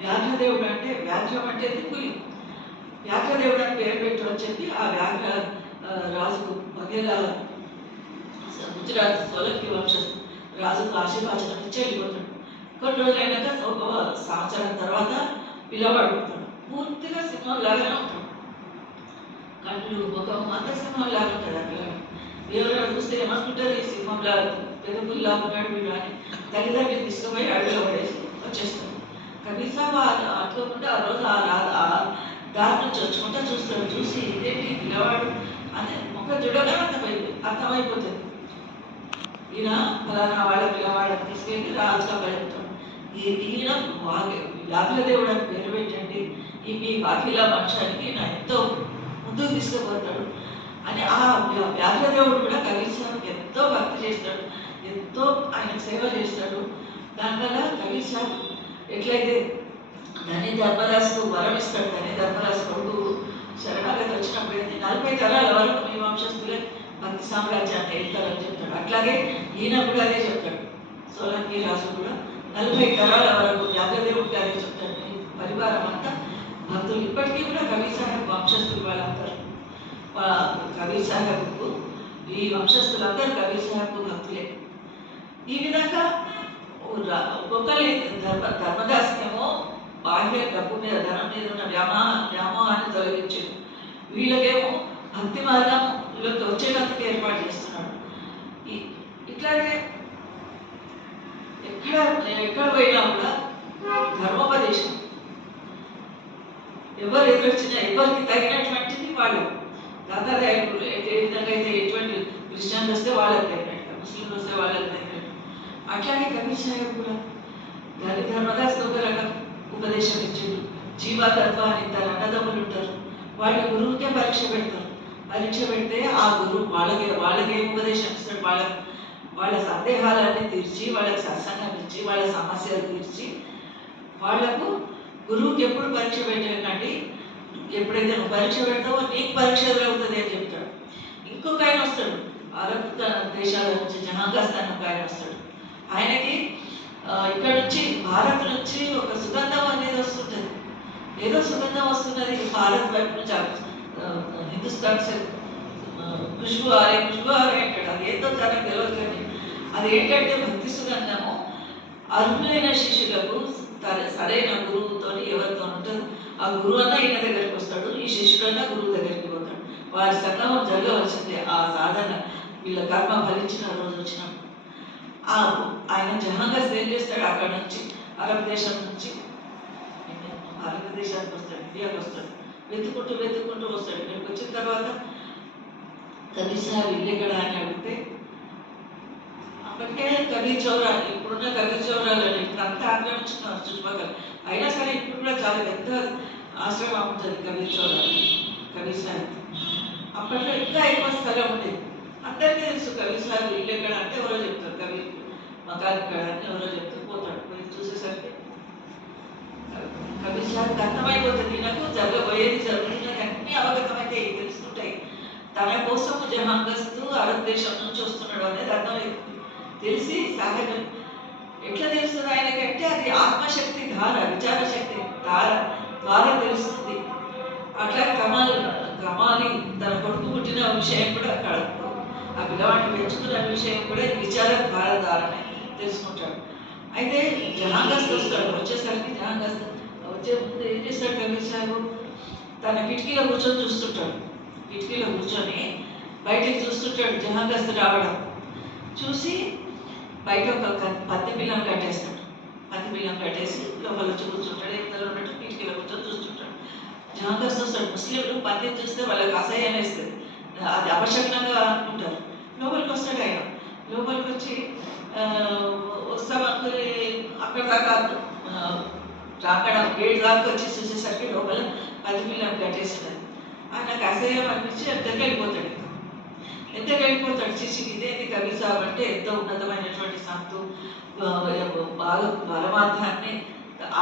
వ్యాఘ్రదేవుడు అంటే వ్యాఘ్రం అంటే పులి, వ్యాఘ్రదేవుడు అని పేరు పెట్టు అని చెప్పి ఆ వ్యాఘ్ర రాజుకు వఘేలా గుజరాత్ సోలంకి వంశ రాజుకు ఆశీర్వాచనం ఇచ్చి వెళ్ళిపోతాడు. కొన్ని రోజులు అయినాక ఒక సంవత్సరం తర్వాత పిల్లవాడుతాడు. పూర్తిగా సింహం లాగానే ఉంటాడు, కళ్ళు ముఖం అంత సింహం లాగా ఉంటాడు. అట్లా ఎవరైనా చూస్తే ఏమనుకుంటారు, ఈ సింహంలా పెరుగుల్లా ఉన్నాడు వీడు అని. తల్లిదండ్రులు తీసుకుపోయి అడవిలో పడేసి వచ్చేస్తాడు. కబీర్ సాబ్ అనుకోకుండా ఆ రోజు ఆ దారి నుంచి వచ్చుకుంటా చూస్తాడు. చూసి ఇదేంటి పిల్లవాడు అని ముఖం చూడగానే అర్థమైపోతుంది. ఈయన ఫలానా వాళ్ళ పిల్లవాళ్ళని తీసుకెళ్ళి రాజుగా పెడతాడు. ఈయన వ్యాఘ్రదేవుడు అని పేరు పెట్టండి, ఈ మీ వాకిలా వంశానికి ఈయన ఎంతో ముందుకు తీసుకుపోతాడు అని. ఆ వ్యాఘ్రదేవుడు కూడా కబీర్ సాబ్కి ఎంతో భక్తి చేస్తాడు, ఎంతో ఆయన సేవ చేస్తాడు. దానివల్ల కబీర్ సాబ్ ఎట్లయితే ధని ధర్మరాజుకు వరం ఇస్తాడు, ధని ధర్మరాజు కొడుకు శరణాగతి వచ్చినప్పుడు 40 తరాల వరకు మీ వంశస్థులే భక్తి సామ్రాజ్యాన్ని వెళ్తారని చెప్తాడు. అట్లాగే ఈయన కూడా అదే చెప్తాడు. సోలంకి రాజు కూడా 40 తరాల వరకు వ్యాఘ్రదేవుడికి అదే చెప్తాడు. ఈ పరివారం అంతా భక్తులు ఇప్పటికీ కూడా కబీర్ సాహెబ్ వంశస్థులు వాళ్ళందరూ. కబీర్ సాహెబ్కు ఈ వంశస్థులందరూ కబీర్ సాహెబ్ భక్తులే. ఈ విధంగా ఒక్కొక్కరి ధర్మదాస్యమో బాహ్య డబ్బు మీద, ధనం మీద ఉన్న వ్యామోహాన్ని తొలగించాడు. వీళ్ళకేమో భక్తి మార్గం వీళ్ళకి వచ్చేటందుకు ఏర్పాటు చేస్తున్నాడు. ఇట్లాగే ఎక్కడ పోయినా కూడా ధర్మోపదేశం ఎవరు ఎదురొచ్చినా ఎవరికి తగినటువంటిది వాళ్ళు. దాదాపు ఏ విధంగా అయితే ఎటువంటి క్రిస్టియన్లు వస్తే వాళ్ళకి తగినట్టు, ముస్లింలు వస్తే వాళ్ళకి తగినట్టు. అట్లాగే కబీర్ సాహెబ్ కూడా ధర్మదాస్ ఒక రకం ఉపదేశం ఇచ్చిండు. జీవాతత్వ అని తన అన్నదమ్ములు ఉంటారు, వాళ్ళ గురువుకే పరీక్ష పెడతారు. పరీక్ష పెడితే ఆ గురువు వాళ్ళకి ఏం ఉపదేశం ఇస్తాడు, వాళ్ళ సందేహాలన్నీ తీర్చి, వాళ్ళకి సత్సంగం ఇచ్చి, వాళ్ళ సమస్యలు తీర్చి, వాళ్లకు గురువుకి ఎప్పుడు పరీక్ష పెట్టకండి, ఎప్పుడైతే నువ్వు పరీక్ష పెడతావో నీకు పరీక్ష ఎదురవుతుంది అని చెప్తాడు. ఇంకొక ఆయన వస్తాడు, అరబ్ దేశాల నుంచి జహాంగస్థాన్ ఒక ఆయన వస్తాడు. ఆయనకి ఇక్కడ నుంచి భారత్ నుంచి ఒక సుగంధం అనేది వస్తుంటుంది, ఏదో సుగంధం వస్తున్నది భారత్ వైపు నుంచి హిందుస్థాన్ ఖుష్బు ఆరే అంటాడు. అది ఏంటో తనకు తెలియదు, కానీ అది ఏంటంటే భక్తి సుగంధము. అర్హులైన శిష్యులకు సరైన గురువుతో ఎవరితో ఉంటుందో ఆ గురువు అన్న ఈయన దగ్గరికి వస్తాడు, ఈ శిష్యుడన్నా గురువు దగ్గరికి పోతాడు. వారి సంగమం జరగవలసిందే. ఆ సాధన వీళ్ళ కర్మ ఫలించిన రోజు వచ్చినప్పుడు ఆయన జహాంగస్త్ ఏం చేస్తాడు, అక్కడ నుంచి అరబ్ దేశం నుంచి భారతదేశానికి వస్తాడు, ఇండియాకి వస్తాడు. వెతుక్కుంటూ వస్తాడు. ఇక్కడికి వచ్చిన తర్వాత కబీర్ సాహెబ్ ఇల్లు ఎక్కడ అని అడిగితే అప్పటికే కబీర్ చౌరా, ఇప్పుడున్న కబీర్ చౌరాలో ఇప్పుడు అంతా ఆక్రమించుకున్నారు చుట్టుపక్కల. అయినా సరే ఇప్పుడు కూడా చాలా పెద్ద ఆశ్రమం ఉంటుంది కబీర్ చౌరా, కబీర్ సాహెబ్. అప్పట్లో ఇంకా ఎక్కువ స్థలం ఉండేది. అందరికీ తెలుసు కబీర్ సాహెబ్ ఇల్లు ఎక్కడ అంటే ఎవరో చెప్తారు, కబీర్ మకాన్ ఎక్కడ అని ఎవరో చెప్తూ పోతాడు. పోయి చూసేసరికి కబీర్ సాహెబ్కి అర్థమైపోతుంది, నాకు జరగబోయేది జరుగుతున్నది అన్నీ అవగతమైతే తెలుస్తుంటాయి. తన కోసం జహాంగస్తు అరబ్ దేశం నుంచి వస్తున్నాడు అనేది అర్థమైంది. తెలిసి సాహెబ్ ఎట్లా తెలుస్తుంది ఆయనకంటే అది ఆత్మశక్తి ధార, విచార శక్తి ధార ద్వారా తెలుస్తుంది. అట్లా కమాలి తన కొడుకు పుట్టిన విషయం కూడా అక్కడ, ఆ పిల్లవాడిని పెంచుకున్న విషయం కూడా విచార ధార ద్వారానే తెలుసుకుంటాడు. అయితే జహాంగస్త్ వస్తాడు. వచ్చేసరికి జహాంగస్త్ వచ్చే ముందు ఏం చేస్తాడు కబీర్ సాహెబ్, తన కిటికీలో కూర్చొని చూస్తుంటాడు. కిటికీలో కూర్చొని బయటికి చూస్తుంటాడు జహాంగస్త్ రావడం. చూసి బయట ఒక పత్తి బిల్లం కట్టేస్తాడు. పత్తి బిల్లం కట్టేసి లోపల వచ్చి కూర్చుంటాడు. ఎంతలో ఉన్నట్టు కిటికీలో కూర్చొని చూస్తుంటాడు. జహాంగస్త్ వస్తాడు. ముస్లింలు పత్తిని చూస్తే వాళ్ళకి అసహ్యం వేస్తుంది, అది అపశకనంగా అనుకుంటారు. లోపలికి వస్తాడు ఆయన. లోపలికి వచ్చి వస్తాం అనుకుని అక్కడ దాకా అక్కడ గేట్ దాకా వచ్చి చూసేసరికి లోపల పత్తి బిల్లం కట్టేస్తున్నది. ఆయనకు అసహ్యం అనిపించి ఎంతకు వెళ్ళిపోతాడు చేసి. ఇదేంటి కబీర్ సాహెబ్ అంటే ఎంతో ఉన్నతమైనటువంటి సంతు, బాగా పరమార్థాన్ని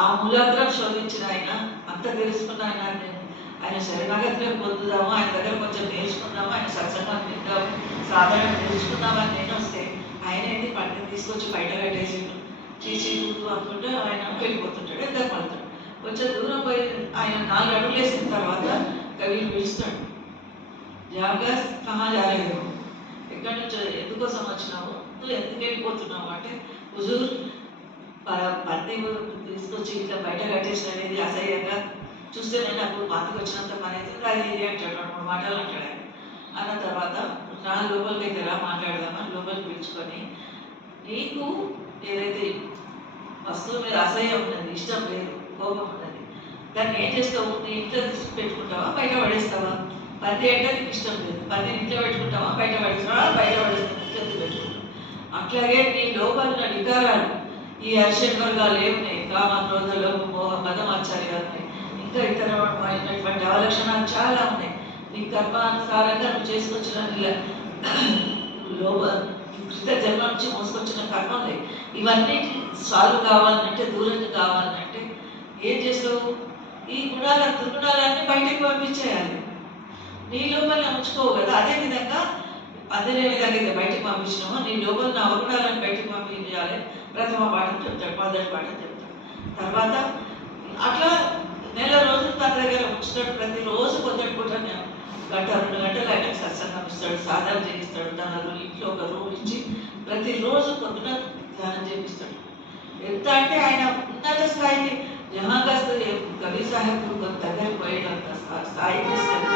ఆ మూలాంతరం శోధించిన ఆయన, అంత తెలుసుకున్న ఆయన శరణాగతిలో పొందుదాము, ఆయన దగ్గర కొంచెం నేర్చుకుందాము, ఆయన సత్సంగం విందాము, సాధారణ తెలుసుకుందామని నేను వస్తే ఆయన ఏంటి పంటను తీసుకొచ్చి బయట కట్టేసి చీచి అనుకుంటే ఆయన వెళ్ళిపోతుంటాడు. ఎంతకు పడతాడు. కొంచెం దూరం పోయి ఆయన 4 అడుగులు వేసిన తర్వాత కబీర్ పిలుస్తాడు, జాగస్ కహా జా రహే హో, ఎక్కడి నుంచి ఎందుకోసం వచ్చినావు, నువ్వు ఎందుకు వెళ్ళిపోతున్నావు అంటే, హుజూర్ పత్తి తీసుకొచ్చి ఇట్లా బయట కట్టేసిన అనేది అసహ్యంగా చూస్తేనే నాకు మాతకు వచ్చినంత పని అవుతుంది, అది ఇది అంటాడు. 2-3 మాటలు అంటాడు ఆయన. అన్న తర్వాత నా లోపలికి అయితే రా మాట్లాడదామని లోపలికి పిలుచుకొని, నీకు ఏదైతే వస్తువు మీద అసహ్యం ఉన్నది, ఇష్టం లేదు, కోపం ఉన్నది, దాన్ని ఏం చేస్తావు? నీ ఇంట్లో తీసుకు పెట్టుకుంటావా, బయట పడేస్తావా? పత్తి అంటే నీకు ఇష్టం లేదు, పత్తిని ఇంట్లో పెట్టుకుంటావా, బయట పడేస్తావా? బయట పడేస్తావా, చెత్త పెట్టుకుంటావు. అట్లాగే నీ లోపల ఉన్న వికారాలు, ఈ అర్షడ్ వర్గాలు ఏమున్నాయి, కామ, క్రోధ, లోభ, మోహ, మదమాచార్యాలు ఉన్నాయి, ఇంకా ఇతరమైనటువంటి అవలక్షణాలు చాలా ఉన్నాయి. నీ కర్మానుసారంగా నువ్వు చేసుకొచ్చిన లోప కృత జన్మ నుంచి మోసుకొచ్చిన కర్మలే, ఇవన్నీ సాల్వ్ కావాలంటే, దూరం కావాలంటే ఏం చేస్తావు? ఈ దుర్గుణాలన్నీ బయటకు పంపించేయాలి. నీ లోపల ఉంచుకోవు కదా. అదేవిధంగా అదే విధంగా అయితే బయటకు పంపించినామో నీ లోపల నా అవగుణాలను బయటకు పంపించాలి. ప్రథమ పాఠం చెప్తాడు, మొదటి పాఠం చెప్తాడు. తర్వాత అట్లా నెల రోజులు తన దగ్గర ఉంచుతాడు. ప్రతిరోజు పొద్దుటి పూట 1-2 గంటలు ఆయనకు సత్సంగం ఇస్తాడు, సాధన చేయిస్తాడు. తన ఇంట్లో ఒక రూమ్ ఇచ్చి ప్రతిరోజు పొద్దున ధ్యానం చేపిస్తాడు. ఎంత అంటే ఆయన ఉన్నత స్థాయికి జహాంగస్త్ కబీర్ సాహెబ్ దగ్గరికి పోయేటంత స్థాయికి ఇస్తాడు.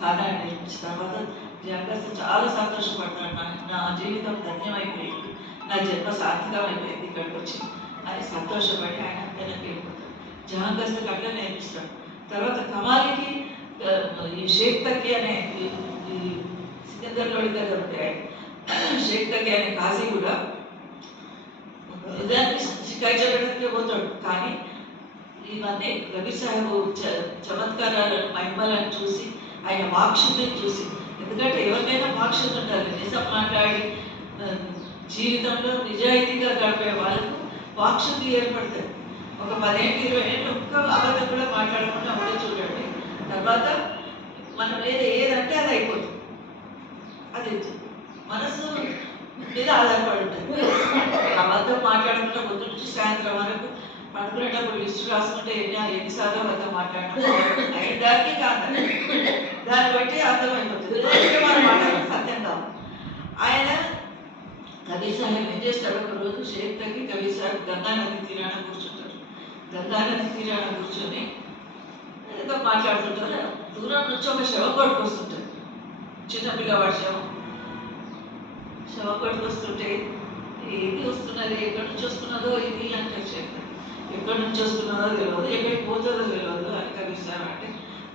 సాధన నేర్పించిన తర్వాత జహాంగస్త్ చాలా సంతోషపడతాడు. నా జీవితం ధన్యమైపోయింది, నా జన్మ సార్థకం అయిపోయింది ఇక్కడికి వచ్చి అని సంతోషపడి ఆయన వెనక్కి వెళ్ళిపోతాడు. జహాంగస్త్ అట్లా నేర్పిస్తాడు. తర్వాత కమాలికి ఈ షేక్ తగ్గి అనే ఈ సికిందర్లోడి దగ్గర ఉంటే షేక్ తగ్గి అనే కాశీ కూడా ఉదయాన్ని షికాయి చెప్పడానికి పోతాడు. కానీ ఇవన్నీ రవి సాహెబ్ చమత్కారాలను మహిమలను చూసి ఆయన వాక్శుద్ధిని చూసి, ఎందుకంటే ఎవరికైనా వాక్శుద్ధి ఉండాలి. నిజం మాట్లాడి జీవితంలో నిజాయితీగా గడిపే వాళ్ళకు వాక్శుద్ధి ఏర్పడుతుంది. ఒక 10 ఏళ్ళు 20 ఏళ్ళు ఒక్క అబద్ధం కూడా మాట్లాడకుండా ఉండి చూడండి, తర్వాత మనం ఏదంటే అది అయిపోతుంది. అది మనసు మీద ఆధారపడి ఉంటుంది. అబద్ధం మాట్లాడకుండా పొద్దు నుంచి సాయంత్రం వరకు పడుకునేటప్పుడు లిస్టు రాసుకుంటే ఎన్నిసార్లు అబద్ధం మాట్లాడినా అయిన దానికి కాదు, దాన్ని బట్టి అర్థమైపోతుంది. మనం మాట్లాడడం సత్యం కాదు. ఆయన కబీర్ సాహెబ్ ఏం చేస్తాడు, ఒక రోజు షేక్ తగ్గి కబీర్ సాహెబ్ గంగా నది తీరాన కూర్చుంటాడు. గంగా నది తీరాన కూర్చొని ఏదో మాట్లాడుతుంటారు. దూరం నుంచి ఒక శవం పట్టుకొస్తుంటాడు, చిన్న పిల్లవాడి శవం పట్టుకొస్తుంటే ఏది వస్తున్నది, ఎక్కడి నుంచి వస్తున్నదో ఇది అంటారు షేక్. ఎక్కడి నుంచి వస్తున్నదో తెలియదు, ఎక్కడికి పోతుందో తెలియదు అని కబీర్ సాహెబ్ అంటే,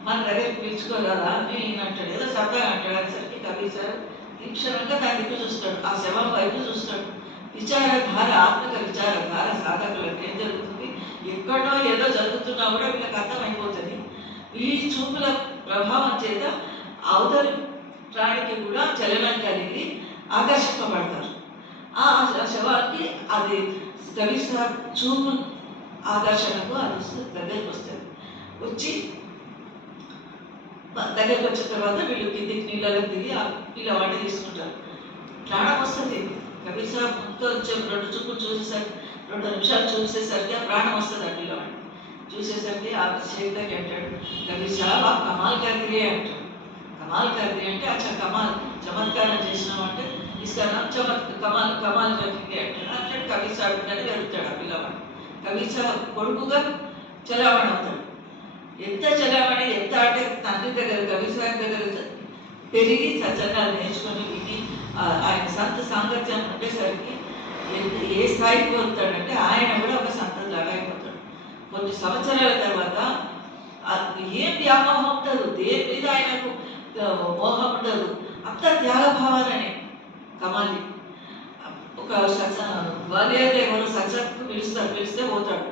మన దగ్గరికి పిలుచుకోరాదా అని ఈయన అంటాడు. ఏదో సరదాగా అంటాడు. అనేసరికి కబీర్ సాహెబ్ తీక్షణంగా దాని దిక్కు చూస్తాడు, ఆ శవం వైపు చూస్తాడు. విచారధార, ఆత్మక విచారధార సాధకులకు ఏం జరుగుతుంది, ఎక్కడో ఏదో జరుగుతున్నా కూడా వీళ్ళకి అర్థమైపోతుంది. ఈ చూపుల ప్రభావం చేత అవతలి ప్రాణికి కూడా చలనం కలిగి ఆకర్షింపబడతారు. ఆ శవానికి అది కబీర్ సాహెబ్ చూపు ఆకర్షణకు అది దగ్గరికి వస్తుంది. వచ్చి దగ్గరికి వచ్చిన తర్వాత వీళ్ళు కిందికి నీళ్ళకి దిగి ఆ పిల్లవాడిని తీసుకుంటారు. ప్రాణం వస్తుంది. కబీర్ సాహెబ్ కొంచెం 2 చూపులు చూసేసరికి, 2 నిమిషాలు చూసేసరికి ఆ ప్రాణం వస్తుంది. ఆ పిల్లవాడిని చూసేసరికి ఆ షేక్ తగ్గి అంటాడు, కబీర్ సాహెబ్ ఆ కమాల్ కర్దియే అంటాడు. కమాల్ కర్ది అంటే అచ్చా కమాల్, చమత్కారం చేసినాం అంటే ఇస్తాను కమాల్ కర్దియే అంటాడు. అంటే కబీర్ సాహెబ్ అని వెళ్తాడు ఆ పిల్లవాడు. కబీర్ సాహెబ్ కొడుకుగా చలామణి అవుతాడు. ఎంత చలామణి, ఎంత అంటే తండ్రి దగ్గర కబీర్ సాహెబ్ దగ్గర పెరిగి సత్సంగాలు నేర్చుకొని విని ఆయన సంత సాంగత్యం ఉండేసరికి ఏ స్థాయికి పోతాడంటే ఆయన కూడా ఒక సంతలాగా అయిపోతాడు. కొన్ని సంవత్సరాల తర్వాత ఏం వ్యామోహం ఉండదు, దేని మీద ఆయనకు మోహం ఉండదు, అంత త్యాగభావాలని. కమాలి ఒక గ్వాలియర్ ఎవరు సత్సంగకు పిలిస్తే పోతాడు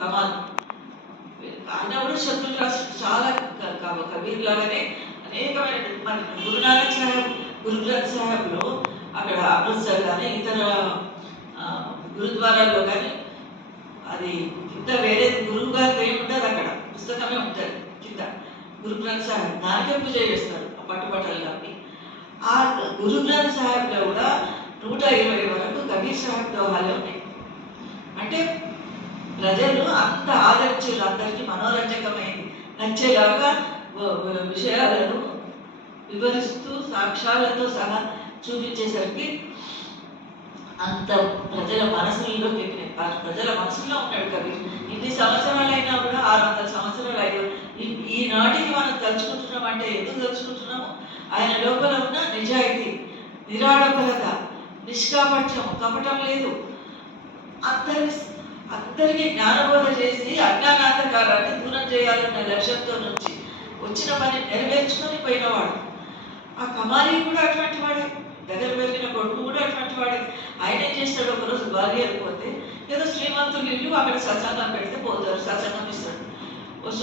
కమాల్. ఆయన కూడా శబ్దులు రాసి చాలా కబీర్ లాగానే అనేకమైన, మన గురునానక్ సాహెబ్ గురు గ్రంథ్ సాహెబ్లో అక్కడ అమృత్సర్ కానీ ఇతర గురుద్వారాల్లో కానీ అది కింద వేరే గురువు గారు ఏముంటుంది, అక్కడ పుస్తకమే ఉంటుంది కింద గురు గ్రంథ్ సాహెబ్. దానికే పూజ చేస్తారు ఆ పట్టుబట్టలు కప్పి. ఆ గురు గ్రంథ్ సాహెబ్లో కూడా 120 వరకు కబీర్ సాహెబ్ దోహాలే ఉన్నాయి. అంటే ప్రజలు అంత ఆదరించారు, అందరికీ మనోరంజకమైంది, నచ్చేలాగా విషయాలను వివరిస్తూ సాక్ష్యాలతో సహా చూపించేసరికి అంత ప్రజల మనసుల్లో పెట్టినాయి. ప్రజల మనసులో ఉన్నాడు కబీర్. ఇన్ని సంవత్సరాలైనా కూడా 600 సంవత్సరాలు అయినా ఈనాటికి మనం తలుచుకుంటున్నాం అంటే ఎందుకు తలుచుకుంటున్నాము, ఆయన లోపల ఉన్న నిజాయితీ, నిరాడంబరత, నిష్కాపట్యం, కపటం లేదు. అందరికీ జ్ఞానబోధ చేసి అజ్ఞానాంధకారాన్ని దూరం చేయాలన్న లక్ష్యంతో నుంచి వచ్చిన పని నెరవేర్చుకొని పోయినవాడు. ఆ కమాలి కూడా అటువంటి వాడే, దగ్గర పెరిగిన కొడుకు కూడా అటువంటి వాడే. ఆయన ఏం చేస్తాడు, ఒకరోజు గ్వాలియర్ పోతే ఏదో శ్రీమంతులు ఇల్లు అక్కడ సత్సంగం పెడితే పోతారు, సత్సంగం ఇస్తాడు.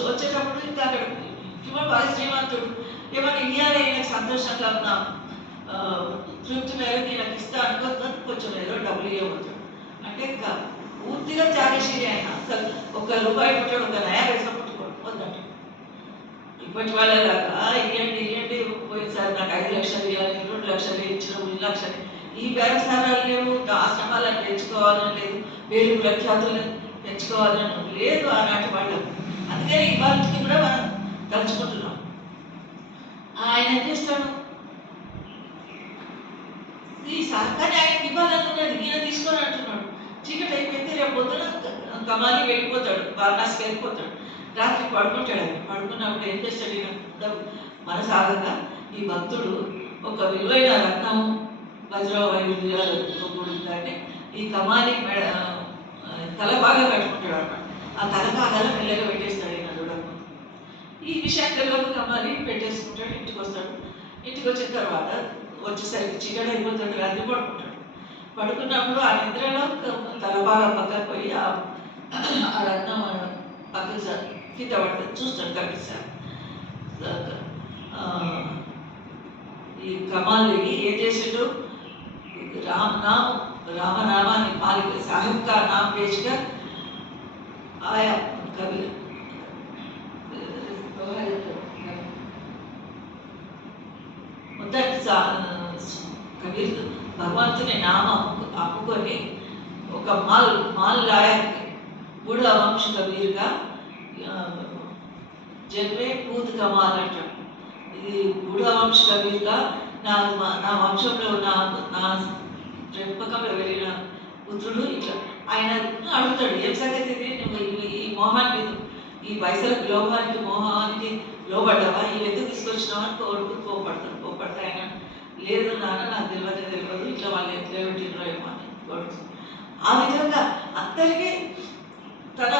వచ్చేటప్పుడు ఇంకా అక్కడ ఇప్పుడు బాగా శ్రీమంతుడు ఏమన్నా ఇయ్యాలి, ఈయనకు సంతోషంగా ఉన్న తృప్తి మేరకు ఈయనకు ఇస్తా అనుకుందా, కొంచెం ఏదో డబ్బులు ఇవ్వబోతాడు. అంటే ఇంకా పూర్తిగా త్యాగశీలి ఆయన. అసలు ₹1 పుట్టాడు, ఒక నయా పైసా పుట్టుకోడు వద్దంట. ఇప్పటి వాళ్ళలాగా ఇవ్వండి పోయినసారి నాకు 5 లక్షలు ఇవ్వాలి, 2 లక్షలు ఇచ్చిన 3 లక్షలు, ఈ వ్యవసాయాలు లేవు, ఆశ్రమాలను పెంచుకోవాలని లేదు, పేరు ప్రఖ్యాతులను పెంచుకోవాలని లేదు ఆనాటి వాళ్ళకు. అందుకని ఇవాళకి కూడా మనం తలుచుకుంటున్నాం. ఆయన ఏం చేస్తాడు, ఈ సహకారి ఆయనకి ఇవ్వాలని ఉన్నది, ఈయన తీసుకొని అంటున్నాడు. చీకటి అయిపోయింది, రేపు పొద్దున కమాలి వెళ్ళిపోతాడు, వారణాసికి వెళ్ళిపోతాడు. రాత్రి పడుకుంటాడు. ఆయన పడుకున్నప్పుడు ఏం చేస్తాడు, ఈయన మనసాగంగా ఈ భక్తుడు ఒక విలువైన రత్నం వజ్ర వైవిధ్యాలతో కూడిందంటే ఈ కమాలి తల బాగా కట్టుకుంటాడు అన్నమాట. ఆ తల భాగాలు మెల్లగా పెట్టేస్తాడు ఈయన చూడకు. ఈ విషయం తెలియదు, కమాలి పెట్టేసుకుంటాడు. ఇంటికి వస్తాడు. ఇంటికి వచ్చిన తర్వాత వచ్చేసరికి చీకటి అయిపోతాడు, రాత్రి పడుకుంటాడు. పడుకున్నప్పుడు ఆ నిద్రలో తల బాగా పక్కకు పోయి ఆ రత్నం పక్కకి కింద పడుతుంది చూస్తాడు కబీర్ సాహెబ్. ఆ, ఈ కమాల్ ఏం చేసిండు, రామనామాన్ని మాలిక్ సాహిబ్ కా నామ్ బేచ్కర్ ఆయా కబీర్ మొదటి కబీర్ భగవంతుని నామం అమ్ముకొని ఒక మాల్ లాయక్ బూఢా వంశ కబీర్గా జన్మే పూత్ కమాల్ అంటాడు. ఇది బూఢా వంశ కబీర్గా నా వంశంలో నా ప్రేమకంలో వెళ్ళిన పుత్రుడు ఇట్లా ఆయన అడుగుతాడు, ఏం సంగతి ఇది, నువ్వు ఈ మోహానికి ఈ పైసలకు లోభానికి మోహానికి లోబడ్డావా, ఇవి ఎందుకు తీసుకొచ్చినావా అని కోపడతా ఆయన, లేదు నాన్న నాకు తెలియదు ఇట్లా వాళ్ళు ఎట్లా పెట్టినో ఏమో అని కోరుతుంది. ఆ విధంగా అందరికీ తన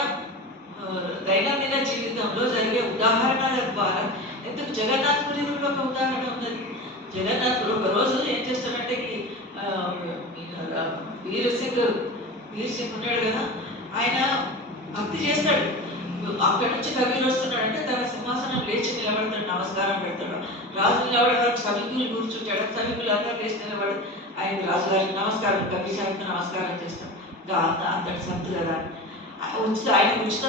దైనందిన జీవితంలో జరిగే ఉదాహరణల ద్వారా ఎందుకు జగన్నాథపురి ఒక ఉదాహరణ ఉన్నది. జగన్నాథుడు ఒక రోజు ఏం చేస్తాడంటే వీర్ సింగ్ ఉన్నాడు కదా, ఆయన భక్తి చేస్తాడు. అక్కడి నుంచి కబీర్ వస్తున్నాడంటే తన సింహాసనం లేచి నిలబడతాడు, నమస్కారం పెడతాడు. రాజు నిలబడేవాడు సభికులు కూర్చుంటాడు, సభికులు అందరూ లేచి నిలబడి ఆయన రాజుగారికి నమస్కారం, కబీర్ సాహిబ్కి నమస్కారం చేస్తాడు. అంతటి సంతు కదా ఆయన ఉచిత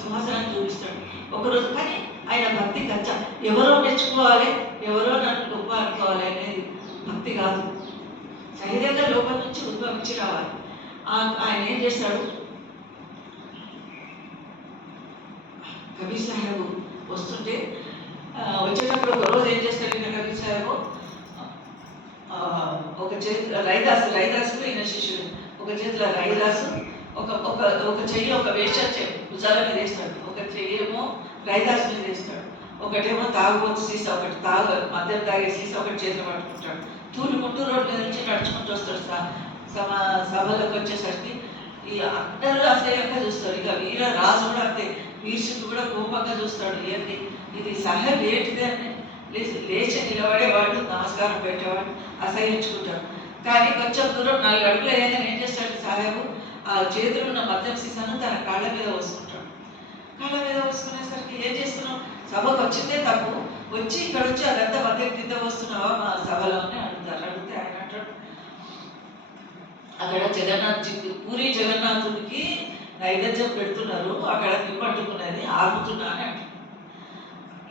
సింహాసనాన్ని చూపిస్తాడు ఒకరోజు. కానీ ఆయన భక్తి కచ్చ, ఎవరో మెచ్చుకోవాలి, ఎవరో నన్ను గొప్ప అనుకోవాలి అనేది భక్తి కాదు, సహజంగా లోపల నుంచి ఉద్భవించి రావాలి. ఆయన ఏం చేస్తాడు, కబీర్ సాహెబ్ వస్తుంటే వచ్చేటప్పుడు ఒక రోజు ఏం చేస్తాడు ఈయన కబీర్ సాహెబ్, ఒక చేతిలో రైదాసు ఈయన శిష్యుడు, ఒక చేతిలో రైదాసు, ఒక చెయ్యి ఒక వేష భుజాల మీద వేస్తాడు, ఒక చెయ్యి ఏమో రైదాసు మీద వేస్తాడు, ఒకటేమో తాగుబోతు సీసా, ఒకటి మద్యం తాగే సీసా ఒకటి చేతిలో పట్టుకుంటాడు. తూలుకుంటూ రోడ్డు మీద నుంచి నడుచుకుంటూ వస్తాడు. సభలోకి వచ్చేసరికి ఈ అందరూ అసహ్యంగా చూస్తారు. ఇక వీర రాజు కూడా అంతే, వీర్ సింగ్ కూడా కోపంగా చూస్తాడు. ఏంటి ఇది సాహెబ్ ఏంటిది అని లేచి నిలబడేవాడు, నమస్కారం పెట్టేవాడు, అసహించుకుంటాడు. కానీ కొంచెం దూరం 4 అడుగులు అయ్యాక ఏం చేస్తాడు సాహెబ్, ఆ చేతిలో ఉన్న మద్యం సీసాను తన కాళ్ళ మీద వేసుకుంటాడు. కాళ్ళ మీద వేసుకునేసరికి ఏం చేస్తున్నావు, సభకు వచ్చిందే తప్పు, వచ్చి ఇక్కడ వచ్చి అదంతా మద్యం కింద వస్తున్నావా మా సభలోనే అడుగుతారు. అడిగితే ఆయన అంటాడు, అక్కడ పూరి జగన్నాథుడికి నైవేద్యం పెడుతున్నారు, అక్కడ నిప్పట్టుకున్నది ఆపుతున్నా అని అంటాడు.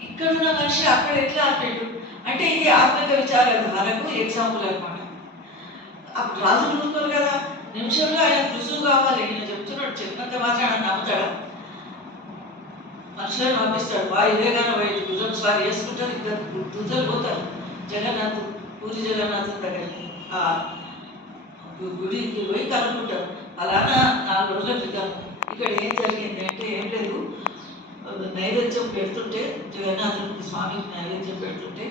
ఇక్కడున్న మనిషి అక్కడ ఎట్లా అంటాడు అంటే ఇది ఆత్మిక విచారధారకు ఎగ్జాంపుల్ అనమాట. రాజు ఊరుకోరు కదా, నిమిషంలో ఆయన రుజువు కావాలి. నేను చెప్తున్నాడు, చెప్పినంత మాత్రం ఆయన నమ్ముతాడా, మనుషులను పంపిస్తాడు. ఇదేగానే బయట భుజం స్వారీ వేసుకుంటారు, ఇద్దరు దుద్దలు పోతారు పూరి జగన్నాథుని దగ్గరికి, ఆ గుడికి పోయి కనుక్కుంటారు. అలానా 4 రోజుల క్రితం ఇక్కడ ఏం జరిగింది అంటే ఏం లేదు, నైవేద్యం పెడుతుంటే జగన్నాథునికి స్వామికి నైవేద్యం పెడుతుంటే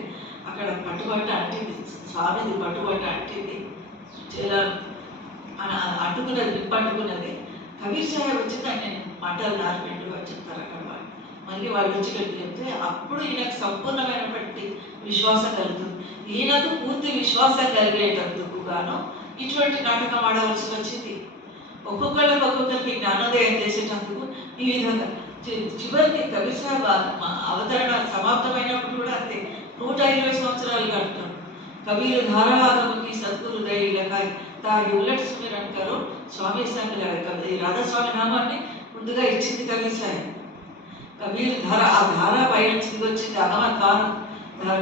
అక్కడ పట్టుబట్ట అంటింది, స్వామిది పట్టుబట్ట అంటింది, ఇలా అంటుకున్నది, నిప్పు అంటుకున్నది. కబీర్ సాహెబ్ వచ్చింది ఆయన మాటలు నారిపెట్టు అని చెప్తారు అక్కడ వాళ్ళు. మళ్ళీ వాళ్ళు వచ్చి చెప్తే అప్పుడు ఈయనకు సంపూర్ణమైనటువంటి విశ్వాసం కలుగుతుంది. ఈయనకు పూర్తి విశ్వాసం కలిగేటందుకు గాను ఇటువంటి నాటకం ఆడవలసి వచ్చింది. ఒక్కొక్కరికి జ్ఞానోదయం చేసేటందుకు ఈ విధంగా చివరికి కబీర్ సాహెబ్ అవతరణ సమాప్తమైనప్పుడు కూడా అంతే 120 సంవత్సరాలు గడుపుతాడు. కబీర్ ధారావాదముకి సద్గురు దైలకాయ్ తాగి ఉలట్ సుమిరన్ కరో స్వామి సంఘ రాధాస్వామి నామాన్ని ముందుగా ఇచ్చింది కబీర్ సాహెబ్. కబీర్ ధార, ఆ ధార పై నుంచి వచ్చింది అగమద్వారం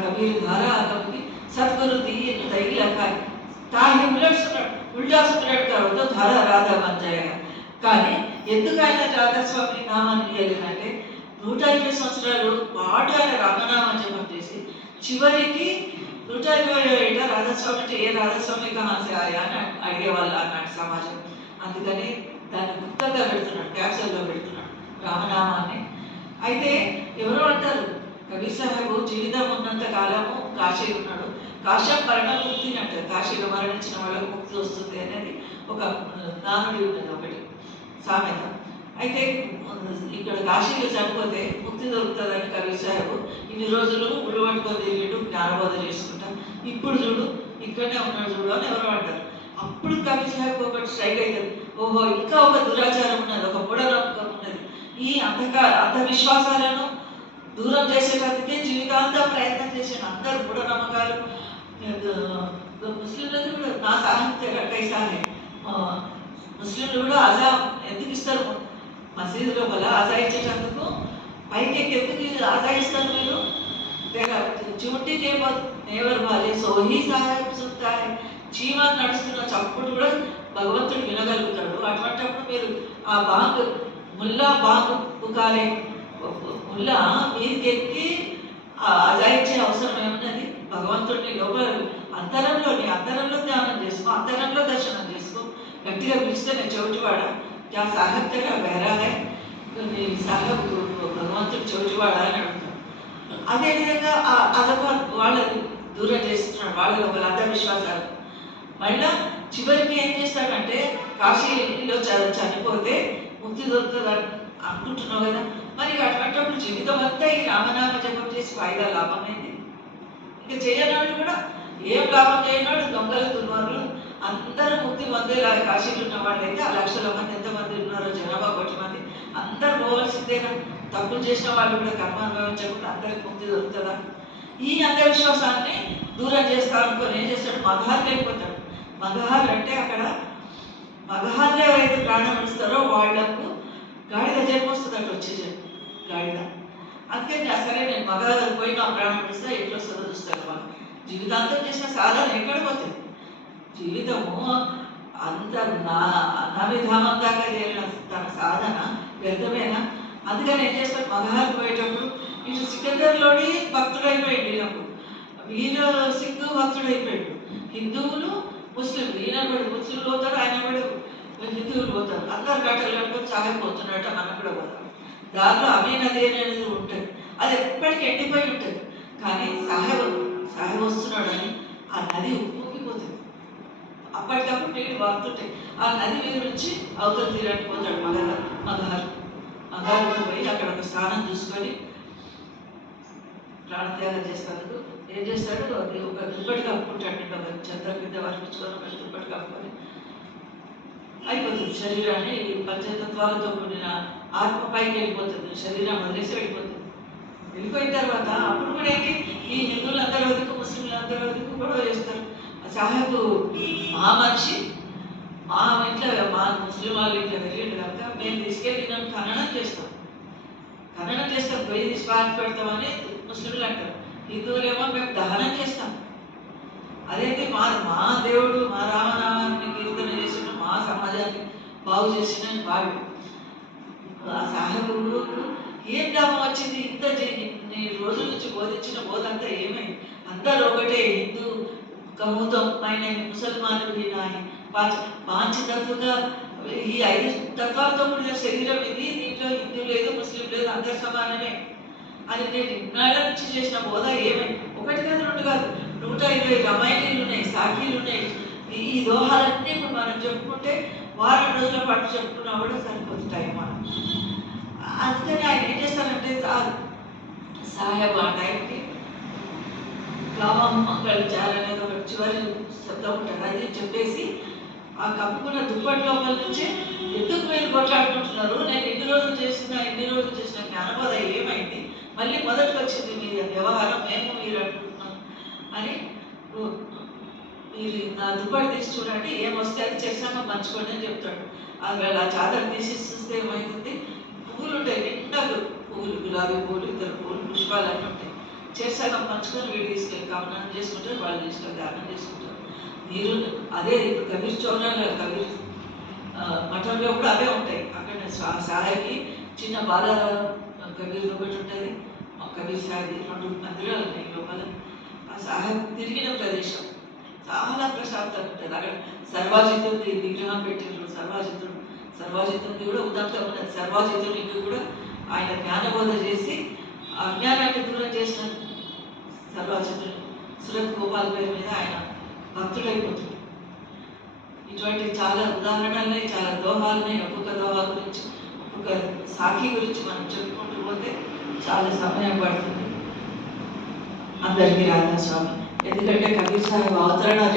కబీర్ ధార ఆగముకి సద్గురు దీన్ దైలకాయ్ తాగి ఉల్టా సుమిరన్ కరోతో ధార రాధా మంజాయగా. కానీ ఎందుకు ఆయన రాధాస్వామి నామాన్ని ఇయ్యలేదంటే 120 సంవత్సరాలు పాటు ఆయన రామనామం జపం చేసి చివరికి 120 రాధాస్వామి అంటే ఏ రాధాస్వామి కహాసే ఆయా అని అడిగేవాళ్ళు అన్నాడు సమాజం. అందుకని దాన్ని గుప్తంగా పెడుతున్నాడు, క్యాప్సూల్లో పెడుతున్నాడు రామనామాన్ని. అయితే ఎవరో అంటారు కబీర్ సాహెబ్ జీవితం ఉన్నంత కాలము కాశీ ఉన్నాడు, కాశ్యం మరణముక్తి అంటారు, కాశీలో మరణించిన వాళ్ళకు ముక్తి వస్తుంది అనేది ఒక నానుడి ఉన్నది, ఒకటి సామెత. అయితే ఇక్కడ కాశీలో చనిపోతే ముక్తి దొరుకుతుందని కబీర్ సాహెబ్ ఇన్ని రోజులు ఉళ్ళు పట్టుకొని తిరిగిండు, జ్ఞానబోధ చేసుకుంటా. ఇప్పుడు చూడు ఇక్కడనే ఉన్నాడు చూడు అని ఎవరు అంటారు. అప్పుడు కబీర్ సాహెబ్ ఒకటి స్ట్రైక్ అవుతుంది, ఓహో ఇంకా ఒక దురాచారం ఉన్నది, ఒక మూఢనమ్మకం ఉన్నది, ఈ ఈ అంధవిశ్వాసాలను దూరం చేసేటందుకే జీవితాంతం ప్రయత్నం చేసిన అందరు మూఢనమ్మకాలు ముస్లింలది కూడా నా సాహిత్య కైసానే ముస్లింలు కూడా అజా ఎందుకు ఇస్తారు మసీదు లోపల అజా ఇచ్చేటందుకు పైకి ఎందుకు అజా ఇస్తారు మీరు చివటి నేవర్ వాలే సోహీ సాహెబ్ సుంటాయి చీమ నడుస్తున్న చప్పుడు కూడా భగవంతుడు వినగలుగుతాడు. అటువంటిప్పుడు మీరు ఆ బాంగ్ ముల్లా బాంగ్ పుకారే ముల్లా మీదికి ఎక్కి అజా ఇచ్చే అవసరం ఏమున్నది? భగవంతుడిని లోపల అంతరంలో ధ్యానం చేసుకో, అంతరంలో దర్శనం చేసుకో. గట్టిగా పిలిస్తే నేను చెవిటివాడ యా సాహెబ్ తెగా బెహరా హై నీ సాహెబ్ భగవంతుడు చెవిటివాడ అని అడుగుతాడు. అదేవిధంగా అదొక వాళ్ళని దూరం చేస్తున్నాడు, వాళ్ళ లోపల అంధవిశ్వాసాలు. మళ్ళా చివరికి ఏం చేస్తాడంటే కాశీలో చనిపోతే ముక్తి దొరుకుతుంది అనుకుంటున్నావు కదా, మరి అటువంటిప్పుడు జీవితం అంతా ఈ రామనామ జపం చేసి వాయిదా లాభం అయింది. ఇంకా చేయనాడు కూడా ఏం లాభం చేయనాడు. దొంగలు దుర్మార్గులు అందరూ ముక్తి పొందేలాగా కాశీలో ఉన్న వాళ్ళు అయితే 1,00,000 మంది ఎంతమంది ఉన్నారో జనాభా 1 మంది అందరు పోవాల్సిందేనా? తప్పులు చేసిన వాళ్ళు కూడా కర్మ అనుభవించకుండా అందరికి ముక్తి దొరుకుతుందా? ఈ అంధవిశ్వాసాన్ని దూరం చేస్తా అనుకొని ఏం చేస్తాడు? మగహార్లు వెళ్ళిపోతాడు. మగహార్లు అంటే అక్కడ మగహార్లు ఎవరైతే ప్రాణం ఇస్తారో వాళ్లకు గాడిద జన్మ వస్తుంది అటు వచ్చే గాడిద. అందుకని సరే నేను మగహారు పోయి నా ప్రాణం ఇస్తా ఎట్లా వస్తుందో చూస్తాను. వాళ్ళు జీవితాంతం చేసిన సాధన ఎక్కడ పోతుంది? జీవితము అంత అనావిధామం దాకా చేరిన తన సాధన వ్యర్థమేనా? అందుకని ఏం చేస్తాడు? మగహారు పోయేటప్పుడు ఇటు సికందర్లోని భక్తుడైపోయాడు, ఈయనకు వీరు సింగ్ భక్తుడైపోయాడు. హిందువులు ముస్లింలు, ఈయన కూడా ముస్లింలు పోతారు, ఆయన కూడా హిందువులు పోతారు. అందరు గట్టలు కట్టుకొని సాగిపోతున్నట్టు మనం కూడా పోతాం. దాంట్లో అమీ నది అనేది ఉంటుంది, అది ఎప్పటికీ ఎండిపోయి ఉంటుంది. కానీ సాహెబ్ వస్తున్నాడని ఆ నది ఉప్పొంగిపోతుంది. అప్పటికప్పుడు నీళ్ళు వాడుతుంటాయి. ఆ నది మీద నుంచి అవతల తీరానికి పోతాడు మగహారు పోయి అక్కడ ఒక స్నానం చూసుకొని ప్రాణత్యాగం చేస్తాడు. ఏం చేస్తాడు? అది ఒక దుప్పటి కప్పుకుంటాడు. ఒక చంద్ర కింద వర్పించుకొని ఒక దుప్పటి కప్పుకొని అయిపోతుంది. శరీరాన్ని పంచతత్వాలతో కూడిన ఆత్మ పైకి వెళ్ళిపోతుంది, శరీరం వదిలేసి వెళ్ళిపోయిన తర్వాత అప్పుడు కూడా ఏంటి? ఈ హిందువులందరూ వరకు ముస్లింలందరూ వరకు గొడవ చేస్తారు. సాహెబ్ మా మనిషి, మా ఇంట్లో మా ముస్లిం వాళ్ళ ఇంట్లో వెళ్ళిండు కనుక మేము తీసుకెళ్ళి ఖననం చేస్తాం, పోయి తీసి పాతి పెడతామని ముస్లింలు అంటారు. హిందువులేమో మేము దహనం చేస్తాం. అదైతే మా దేవుడు మా రామనామాన్ని కీర్తన చేసిన, మా సమాజాన్ని బాగు చేసిన వాళ్ళు. ఆ సాహెబ్ ఏం లాభం వచ్చింది? ఇంత రోజుల నుంచి బోధించిన బోధంతా ఏమైంది? అందరూ ఒకటే, హిందూ కమూతం ఆయన ముసల్మాను వాంఛితత్వంగా ఈ 5 తత్వాలతో కూడిన శరీరం ఇది, దీంట్లో హిందూ లేదు ముస్లిం లేదు అందరు సమానమే అని నేను ఇన్నాళ్ళ నుంచి చేసిన బోధ ఏమైంది? 1 కాదు 2 కాదు 120 రమాయణీలు ఉన్నాయి, సాఖీలు ఉన్నాయి. ఈ దోహాలన్నీ ఇప్పుడు మనం చెప్పుకుంటే వారం రోజుల పాటు చెప్పుకున్నా కూడా సరిపోతుంటాయి మనం. అందుకని ఆయన ఏం చేస్తారంటే సాహెబ్ ఆ టైంకి మంగళ చార్ అనేది ఒక చివరి శబ్దం ఉంటుంది, అది చెప్పేసి ఆ కప్పుకున్న దుప్పటి లోపల నుంచి ఎందుకు మీరు కొట్లాడుకుంటున్నారు? నేను ఎన్ని రోజులు చేసిన జ్ఞానబోధ ఏమైంది? మళ్ళీ మొదటికి వచ్చింది మీ వ్యవహారం, మేము మీరు అంటున్నాం అని. మీరు నా దుప్పటి తీసి చూడండి, ఏమొస్తే అది చేసామో మంచుకోండి అని చెప్తాడు. అది ఆ చాదర్ తీసి చూస్తే ఏమవుతుంది? పువ్వులు ఉంటాయి, నిండా పువ్వులు, గులాబీ పువ్వులు, ఇతర పువ్వులు, పుష్పాలు అన్నీ ఉంటాయి. చేసాక పంచుకొని వీడు తీసుకెళ్ళి కామనం చేసుకుంటారు, వాళ్ళు తీసుకెళ్ళి దానం చేసుకుంటారు. మీరు అదే ఇప్పుడు కబీర్ చౌరాలో కబీర్ మఠంలో కూడా అవే ఉంటాయి. అక్కడ సాహెబ్కి చిన్న బాల కబీర్ ఒకటి ఉంటుంది, కబీర్ సాహెబ్ 2 మందిరాలు ఉన్నాయి లోపల. ఆ సాహెబ్ తిరిగిన ప్రదేశం చాలా ప్రశాంతంగా ఉంటుంది. అక్కడ సర్వాజితుడి విగ్రహం పెట్టిండ్రు. సర్వాజితుడి కూడా ఉదంతం ఉన్నది. సర్వాజితుడికి కూడా ఆయన జ్ఞానబోధ చేసి అజ్ఞానాన్ని దూరం చేసిన సర్వాజితుడు సురత్ గోపాల్ పేరు మీద ఆయన భక్తుడైపోతుంది. ఇటువంటి చాలా ఉదాహరణలున్నాయి, చాలా దోహాలున్నాయి. ఒక్కొక్క దోహా గురించి, ఒక్కొక్క సాఖీ గురించి మనం చెప్పుకుంటూ పోతే చాలా సమయం పడుతుంది. అందరికీ రాధా స్వామి. ఎందుకంటే కబీర్ సాహెబ్ అవతరణ